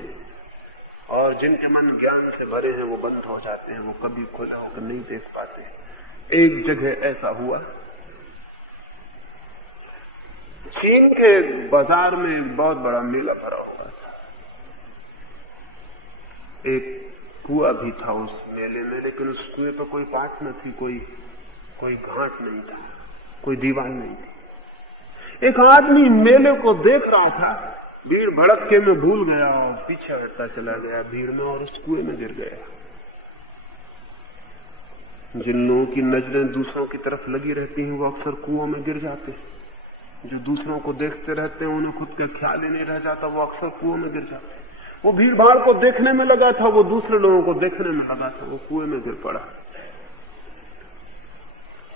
और जिनके मन ज्ञान से भरे हैं वो बंद हो जाते हैं, वो कभी खुले होकर नहीं देख पाते। एक जगह ऐसा हुआ, चीन के बाजार में एक बहुत बड़ा मेला भरा हुआ था। एक कुआं भी था उस मेले में, लेकिन उस कुएं पर कोई पाट न थी, कोई घाट नहीं था, कोई दीवार नहीं थी। एक आदमी मेले को देख रहा था, भीड़ भड़के में भूल गया और पीछे हटता चला गया भीड़ में और उस कुएं में गिर गया। जिन लोगों की नजरें दूसरों की तरफ लगी रहती हैं वो अक्सर कुओं में गिर जाते हैं। जो दूसरों को देखते रहते हैं उन्हें खुद का ख्याल ही नहीं रह जाता, वो अक्सर कुएं में गिर जाते हैं। वो भीड़ भाड़ को देखने में लगा था, वो दूसरे लोगों को देखने में लगा था, वो कुएं में गिर पड़ा।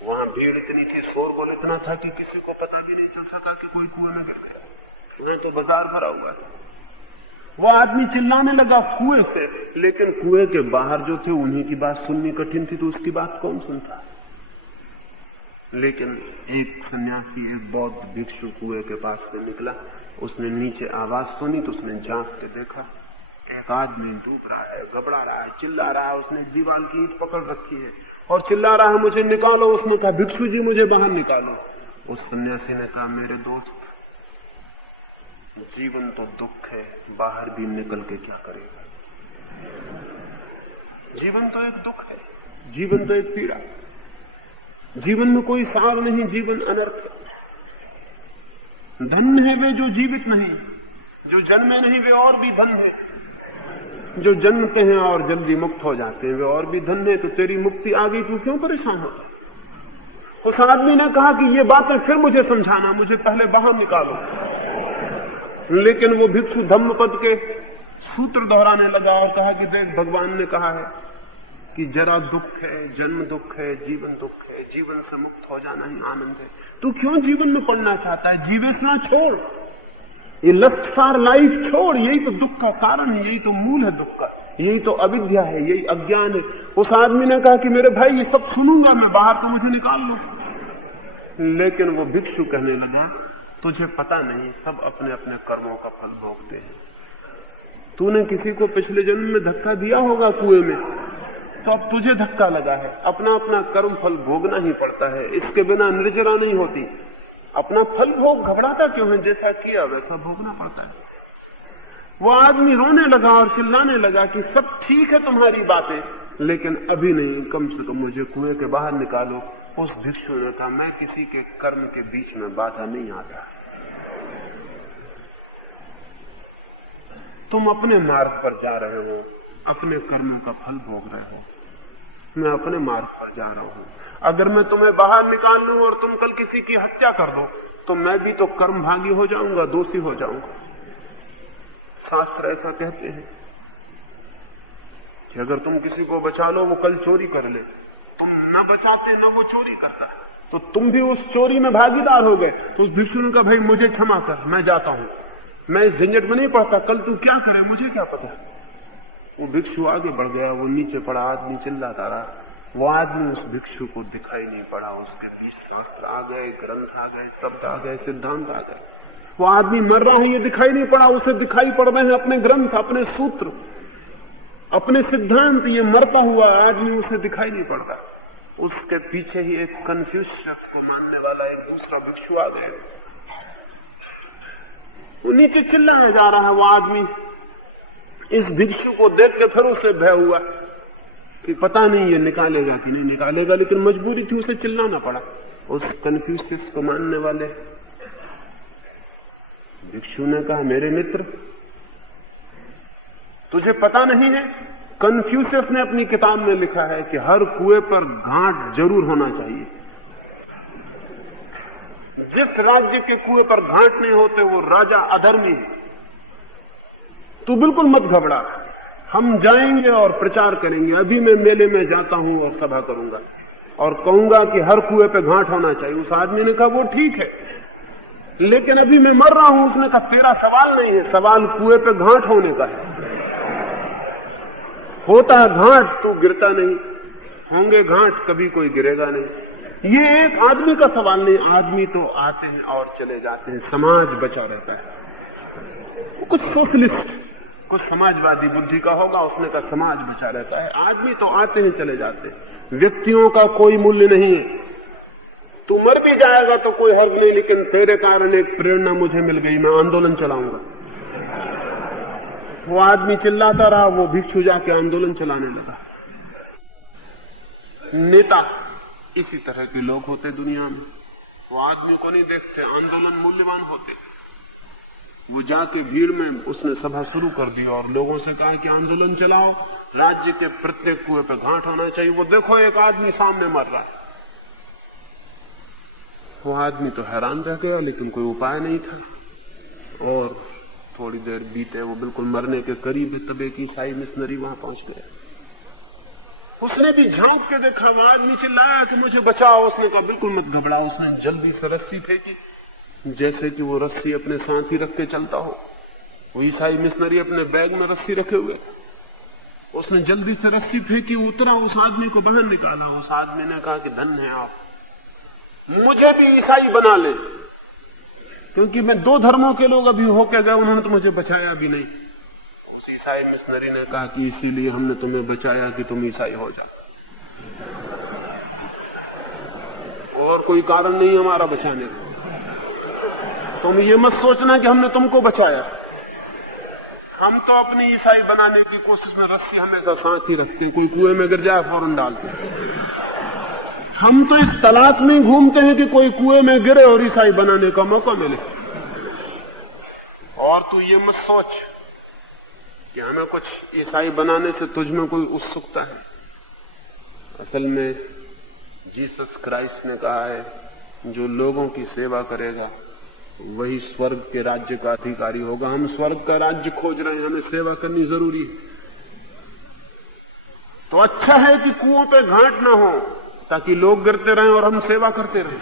वहां भीड़ इतनी थी, शोरगुल इतना था कि किसी को पता भी नहीं चल सका कि कोई कुएं में गिर गया। वहां तो बाजार भरा हुआ है। वो आदमी चिल्लाने लगा कुएं से, लेकिन कुएं के बाहर जो थे उन्हीं की बात सुननी कठिन थी, तो उसकी बात कौन सुनता। लेकिन एक सन्यासी, एक बौद्ध भिक्षु कुएं के पास से निकला। उसने नीचे आवाज सुनी तो उसने झांक के देखा, एक आदमी डूब रहा है, घबरा रहा है, चिल्ला रहा है। उसने दीवार की ईंट पकड़ रखी है और चिल्ला रहा है, मुझे निकालो। उसने कहा, भिक्षु जी मुझे बाहर निकालो। उस सन्यासी ने कहा, मेरे दोस्त, जीवन तो दुख है, बाहर भी निकल के क्या करेगा। जीवन तो एक दुख है, जीवन तो एक पीड़ा, जीवन में कोई सार नहीं, जीवन अनर्थ है। धन्य है वे जो जीवित नहीं, जो जन्मे नहीं वे और भी धन्य है, जो जन्मते हैं और जल्दी मुक्त हो जाते हैं वे और भी धन्य है। तो तेरी मुक्ति आ गई, तू क्यों परेशान होता। उस आदमी ने कहा कि ये बातें फिर मुझे समझाना, मुझे पहले बाहर निकालो। लेकिन वो भिक्षु धम्मपद के सूत्र दोहराने लगा और कहा कि देख, भगवान ने कहा है कि जरा दुख है, जन्म दुख है, जीवन दुख है, जीवन से मुक्त हो जाना ही आनंद है। तू क्यों जीवन में पड़ना चाहता है। जीवेशना छोड़, ये लस्ट फॉर लाइफ छोड़। यही तो दुख का कारण है, यही तो मूल है दुख का, यही तो अविद्या है, यही अज्ञान है। उस आदमी ने कहा कि मेरे भाई ये सब सुनूंगा मैं, बाहर तो मुझे निकाल लो। लेकिन वो भिक्षु कहने लगा, तुझे पता नहीं, सब अपने अपने कर्मों का फल भोगते हैं। तूने किसी को पिछले जन्म में धक्का दिया होगा कुएं में, तो अब तुझे धक्का लगा है। अपना अपना कर्म फल भोगना ही पड़ता है, इसके बिना निर्जरा नहीं होती। अपना फल भोग घबराता क्यों है, जैसा किया वैसा भोगना पड़ता है। वो आदमी रोने लगा और चिल्लाने लगा कि सब ठीक है तुम्हारी बातें, लेकिन अभी नहीं, कम से कम मुझे कुएं के बाहर निकालो। उस भिक्षु ने कहा, मैं किसी के कर्म के बीच में बाधा नहीं आता। तुम अपने मार्ग पर जा रहे हो, अपने कर्मों का फल भोग रहे हो, मैं अपने मार्ग पर जा रहा हूं। अगर मैं तुम्हें बाहर निकाल लूं और तुम कल किसी की हत्या कर दो, तो मैं भी तो कर्म भागी हो जाऊंगा, दोषी हो जाऊंगा। शास्त्र ऐसा कहते हैं कि अगर तुम किसी को बचा लो, वो कल चोरी कर ले, तुम न बचाते न वो चोरी करता है, तो तुम भी उस चोरी में भागीदार हो गए। तो उस भिक्षु ने कहा, भाई मुझे क्षमा कर, मैं जाता हूं, मैं इस झंझट में नहीं पड़ता, कल तू क्या करे मुझे क्या पता। वो भिक्षु आगे बढ़ गया, वो नीचे पड़ा, आदमी चिल्लाता रहा। वो आदमी उस भिक्षु को दिखाई नहीं पड़ा, उसके बीच शास्त्र आ गए, ग्रंथ आ गए, शब्द आ गए, सिद्धांत आ गए। वो आदमी मर रहा है ये दिखाई नहीं पड़ा, उसे दिखाई पड़ रहे हैं अपने ग्रंथ, अपने सूत्र, अपने सिद्धांत। ये मरता हुआ आदमी उसे दिखाई नहीं पड़ता। उसके पीछे ही एक कन्फ्यूशियस को मानने वाला एक दूसरा भिक्षु आ गया। वो नीचे चिल्लाने जा रहा है। वो आदमी इस भिक्षु को देख के फिर उसे भय हुआ कि पता नहीं ये निकालेगा कि नहीं निकालेगा, लेकिन मजबूरी थी, उसे चिल्लाना पड़ा। उस कन्फ्यूशियस को मानने वाले भिक्षु ने कहा, मेरे मित्र, तुझे पता नहीं है, कन्फ्यूशियस ने अपनी किताब में लिखा है कि हर कुएं पर घाट जरूर होना चाहिए। जिस राज्य के कुएं पर घाट नहीं होते वो राजा अधर्मी है। तू बिल्कुल मत घबरा, हम जाएंगे और प्रचार करेंगे। अभी मैं मेले में जाता हूं और सभा करूंगा और कहूंगा कि हर कुएं पे घाट होना चाहिए। उस आदमी ने कहा, वो ठीक है, लेकिन अभी मैं मर रहा हूं। उसने कहा, तेरा सवाल नहीं है, सवाल कुएं पे घाट होने का है। होता है घाट, तू गिरता नहीं, होंगे घाट, कभी कोई गिरेगा नहीं। ये एक आदमी का सवाल नहीं, आदमी तो आते हैं और चले जाते हैं, समाज बचा रहता है। कुछ सोशलिस्ट, कुछ समाजवादी बुद्धि का होगा, उसने कहा समाज बचा रहता है, आदमी तो आते हैं चले जाते हैं, व्यक्तियों का कोई मूल्य नहीं है। तू मर भी जाएगा तो कोई हर्ज नहीं, लेकिन तेरे कारण एक प्रेरणा मुझे मिल गई, मैं आंदोलन चलाऊंगा। वो आदमी चिल्लाता रहा, वो भिक्षु जाके आंदोलन चलाने लगा। नेता इसी तरह के लोग होते दुनिया में, वो आदमी को नहीं देखते, आंदोलन मूल्यवान होते। वो जाके भीड़ में उसने सभा शुरू कर दी और लोगों से कहा कि आंदोलन चलाओ, राज्य के प्रत्येक कुएं पे घाट होना चाहिए। वो देखो एक आदमी सामने मर रहा है। वो आदमी तो हैरान रह गया, लेकिन कोई उपाय नहीं था। और थोड़ी देर बीते, वो बिल्कुल मरने के करीब है, तब एक ईसाई मिशनरी वहां पहुंच गया। उसने भी झांक के देखा, वो आदमी चिल्लाया कि मुझे बचाओ। उसने कहा बिल्कुल मत घबराओ। उसने जल्दी से रस्सी फेंकी, जैसे कि वो रस्सी अपने साथ ही रख के चलता हो। वो ईसाई मिशनरी अपने बैग में रस्सी रखे हुए, उसने जल्दी से रस्सी फेंकी, उतरा, उस आदमी को बाहर निकाला। उस आदमी ने कहा कि धन्य है आप, मुझे भी ईसाई बना ले, क्योंकि मैं 2 धर्मों के लोग अभी होके गए, उन्होंने तो मुझे बचाया भी नहीं। उस ईसाई मिशनरी ने कहा कि इसीलिए हमने तुम्हें बचाया कि तुम ईसाई हो जाओ, और कोई कारण नहीं हमारा बचाने का। तुम ये मत सोचना कि हमने तुमको बचाया। हम तो अपनी ईसाई बनाने की कोशिश में रस्सी हमेशा साथ ही रखते हैं, कोई कुएं में गिर जाए फौरन डालते हैं। हम तो इस तलाश में घूमते हैं कि कोई कुएं में गिरे और ईसाई बनाने का मौका मिले। और तू ये मत सोच कि हमें कुछ ईसाई बनाने से तुझ में कोई उत्सुकता है। असल में जीसस क्राइस्ट ने कहा है, जो लोगों की सेवा करेगा वही स्वर्ग के राज्य का अधिकारी होगा। हम स्वर्ग का राज्य खोज रहे हैं, हमें सेवा करनी जरूरी है। तो अच्छा है कि कुओं पे घाट ना हो, ताकि लोग गिरते रहें और हम सेवा करते रहें।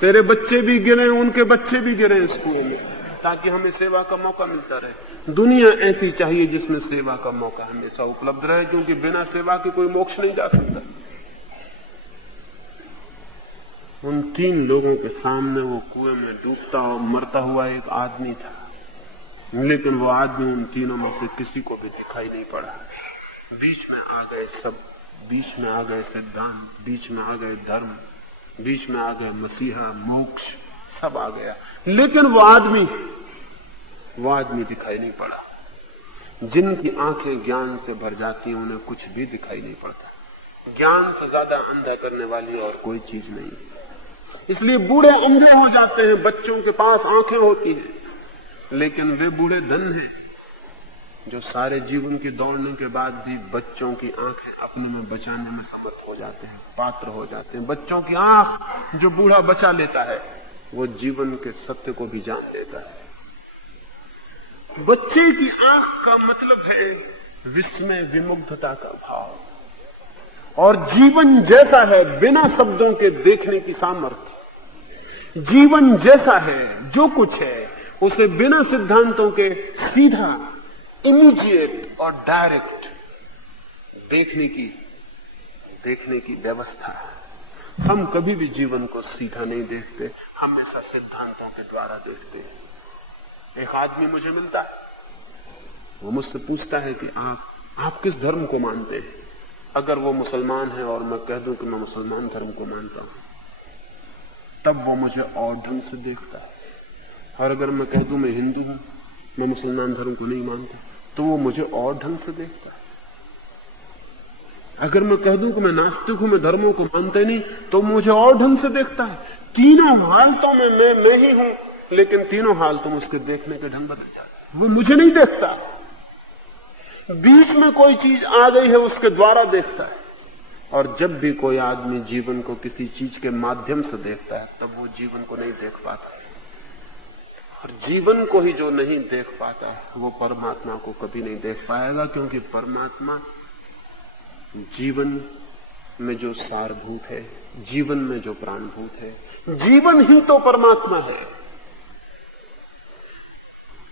तेरे बच्चे भी गिरे, उनके बच्चे भी गिरे इस कुएं में, ताकि हमें सेवा का मौका मिलता रहे। दुनिया ऐसी चाहिए जिसमें सेवा का मौका हमेशा उपलब्ध रहे, क्योंकि बिना सेवा के कोई मोक्ष नहीं जा सकता। उन 3 लोगों के सामने वो कुएं में डूबता और मरता हुआ एक आदमी था, लेकिन वो आदमी उन तीनों में से किसी को भी दिखाई नहीं पड़ा। बीच में आ गए सब, बीच में आ गए सिद्धांत, बीच में आ गए धर्म, बीच में आ गए मसीहा, मोक्ष, सब आ गया, लेकिन वो आदमी दिखाई नहीं पड़ा। जिनकी आंखें ज्ञान से भर जाती हैं उन्हें कुछ भी दिखाई नहीं पड़ता। ज्ञान से ज्यादा अंधा करने वाली और कोई चीज नहीं। इसलिए बूढ़े अंधे हो जाते हैं। बच्चों के पास आंखें होती हैं, लेकिन वे बूढ़े धन हैं जो सारे जीवन की दौड़ने के बाद भी बच्चों की आंखें अपने में बचाने में समर्थ हो जाते हैं, पात्र हो जाते हैं। बच्चों की आंख जो बूढ़ा बचा लेता है, वो जीवन के सत्य को भी जान लेता है। बच्चे की आंख का मतलब है विस्मय, विमुग्धता का भाव, और जीवन जैसा है बिना शब्दों के देखने की सामर्थ्य। जीवन जैसा है, जो कुछ है, उसे बिना सिद्धांतों के सीधा, इमीडिएट और डायरेक्ट देखने की व्यवस्था। हम कभी भी जीवन को सीधा नहीं देखते, हमेशा सिद्धांतों के द्वारा देखते हैं। एक आदमी मुझे मिलता है, वो मुझसे पूछता है कि आप किस धर्म को मानते हैं। अगर वो मुसलमान है और मैं कह दूं कि मैं मुसलमान धर्म को मानता हूं, तब वो मुझे और ढंग से देखता है। और अगर मैं कह दूं मैं हिंदू हूं, मैं मुसलमान धर्म को नहीं मानता, तो वो मुझे और ढंग से देखता है। अगर मैं कह दूं कि मैं नास्तिक हूं, मैं धर्मों को मानता ही नहीं, तो मुझे और ढंग से देखता है। तीनों हालतों में मैं ही हूं, लेकिन तीनों हालतों में उसके देखने के ढंग बदल जाते हैं। वो मुझे नहीं देखता, बीच में कोई चीज आ गई है, उसके द्वारा देखता है। और जब भी कोई आदमी जीवन को किसी चीज के माध्यम से देखता है, तब वो जीवन को नहीं देख पाता। और जीवन को ही जो नहीं देख पाता, वो परमात्मा को कभी नहीं देख पाएगा, क्योंकि परमात्मा जीवन में जो सारभूत है, जीवन में जो प्राणभूत है, जीवन ही तो परमात्मा है।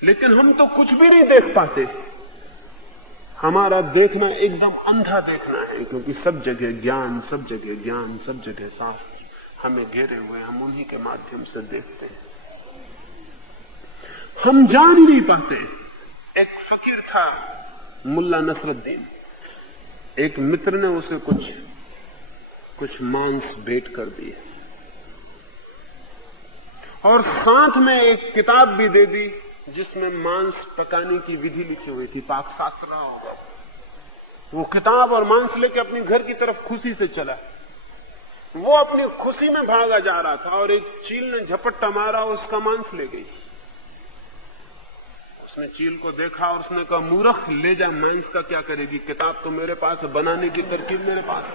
लेकिन हम तो कुछ भी नहीं देख पाते। हमारा देखना एकदम अंधा देखना है, क्योंकि सब जगह ज्ञान, सब जगह ज्ञान, सब जगह शास्त्र हमें घेरे हुए, हम उन्हीं के माध्यम से देखते हैं। हम जान ही नहीं पाते। एक फकीर था, मुल्ला नसरुद्दीन, एक मित्र ने उसे कुछ मांस भेंट कर दिए, और साथ में एक किताब भी दे दी जिसमें मांस पकाने की विधि लिखी हुई थी, पाक शास्त्र रहा होगा। वो किताब और मांस लेके अपने घर की तरफ खुशी से चला। वो अपनी खुशी में भागा जा रहा था और एक चील ने झपट्टा मारा, उसका मांस ले गई। उसने चील को देखा और उसने कहा, मूर्ख, ले जा, मांस का क्या करेगी, किताब तो मेरे पास है, बनाने की तरकीब मेरे पास है।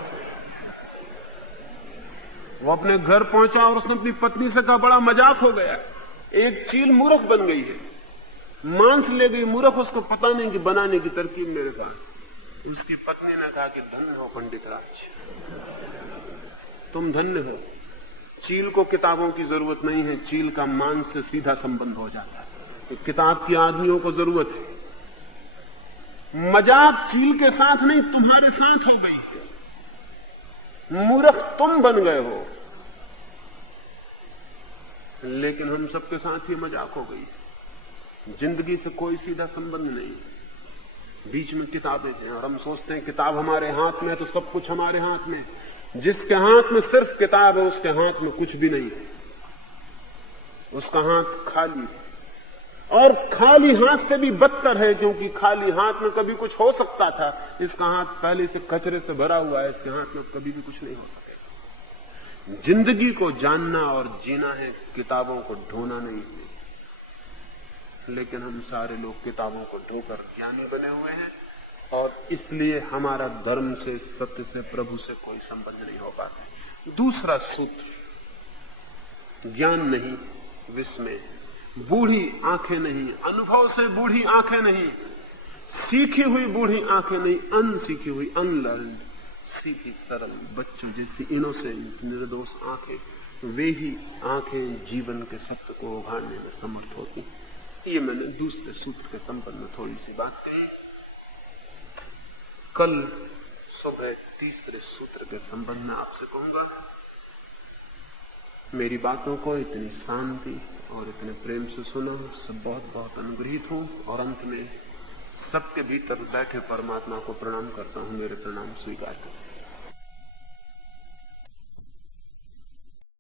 वो अपने घर पहुंचा और उसने अपनी पत्नी से कहा, बड़ा मजाक हो गया, एक चील मूर्ख बन गई है, मांस ले गई मूर्ख, उसको पता नहीं कि बनाने की तरकीब मेरे पास। उसकी पत्नी ने कहा कि धन्य हो पंडित राज, तुम धन्य हो। चील को किताबों की जरूरत नहीं है, चील का मांस से सीधा संबंध हो जाता है, तो किताब की आदमियों को जरूरत है। मजाक चील के साथ नहीं, तुम्हारे साथ हो गई। मूर्ख तुम बन गए हो, लेकिन हम सबके साथ ही मजाक हो गई। जिंदगी से कोई सीधा संबंध नहीं, बीच में किताबें हैं और हम सोचते हैं किताब हमारे हाथ में है तो सब कुछ हमारे हाथ में। जिसके हाथ में सिर्फ किताब है उसके हाथ में कुछ भी नहीं है, उसका हाथ खाली है। और खाली हाथ से भी बदतर है, क्योंकि खाली हाथ में कभी कुछ हो सकता था, इसका हाथ पहले से कचरे से भरा हुआ है, इसके हाथ में कभी भी कुछ नहीं हो सकेगा। जिंदगी को जानना और जीना है, किताबों को ढोना नहीं है। लेकिन हम सारे लोग किताबों को ढोकर ज्ञानी बने हुए हैं, और इसलिए हमारा धर्म से, सत्य से, प्रभु से कोई संबंध नहीं हो पाता। दूसरा सूत्र, ज्ञान नहीं विस्मय, बूढ़ी आंखें नहीं, अनुभव से बूढ़ी आंखें नहीं, सीखी हुई बूढ़ी आंखें नहीं, अनसीखी हुई, अनलर्न, सीखी सरल बच्चों जैसी इनोसेंट निर्दोष आंखें, वे ही आंखें जीवन के सत्य को उघाड़ने में समर्थ होती। ये मैंने दूसरे सूत्र के संबंध में थोड़ी सी बात कही। कल सुबह तीसरे सूत्र के संबंध में आपसे कहूंगा। मेरी बातों को इतनी शांति और इतने प्रेम से सुना, सब बहुत बहुत अनुग्रहित हूं, और अंत में सबके भीतर बैठे परमात्मा को प्रणाम करता हूं। मेरे प्रणाम स्वीकार करें।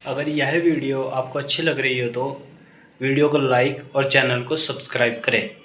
अगर यह वीडियो आपको अच्छी लग रही हो तो वीडियो को लाइक और चैनल को सब्सक्राइब करें।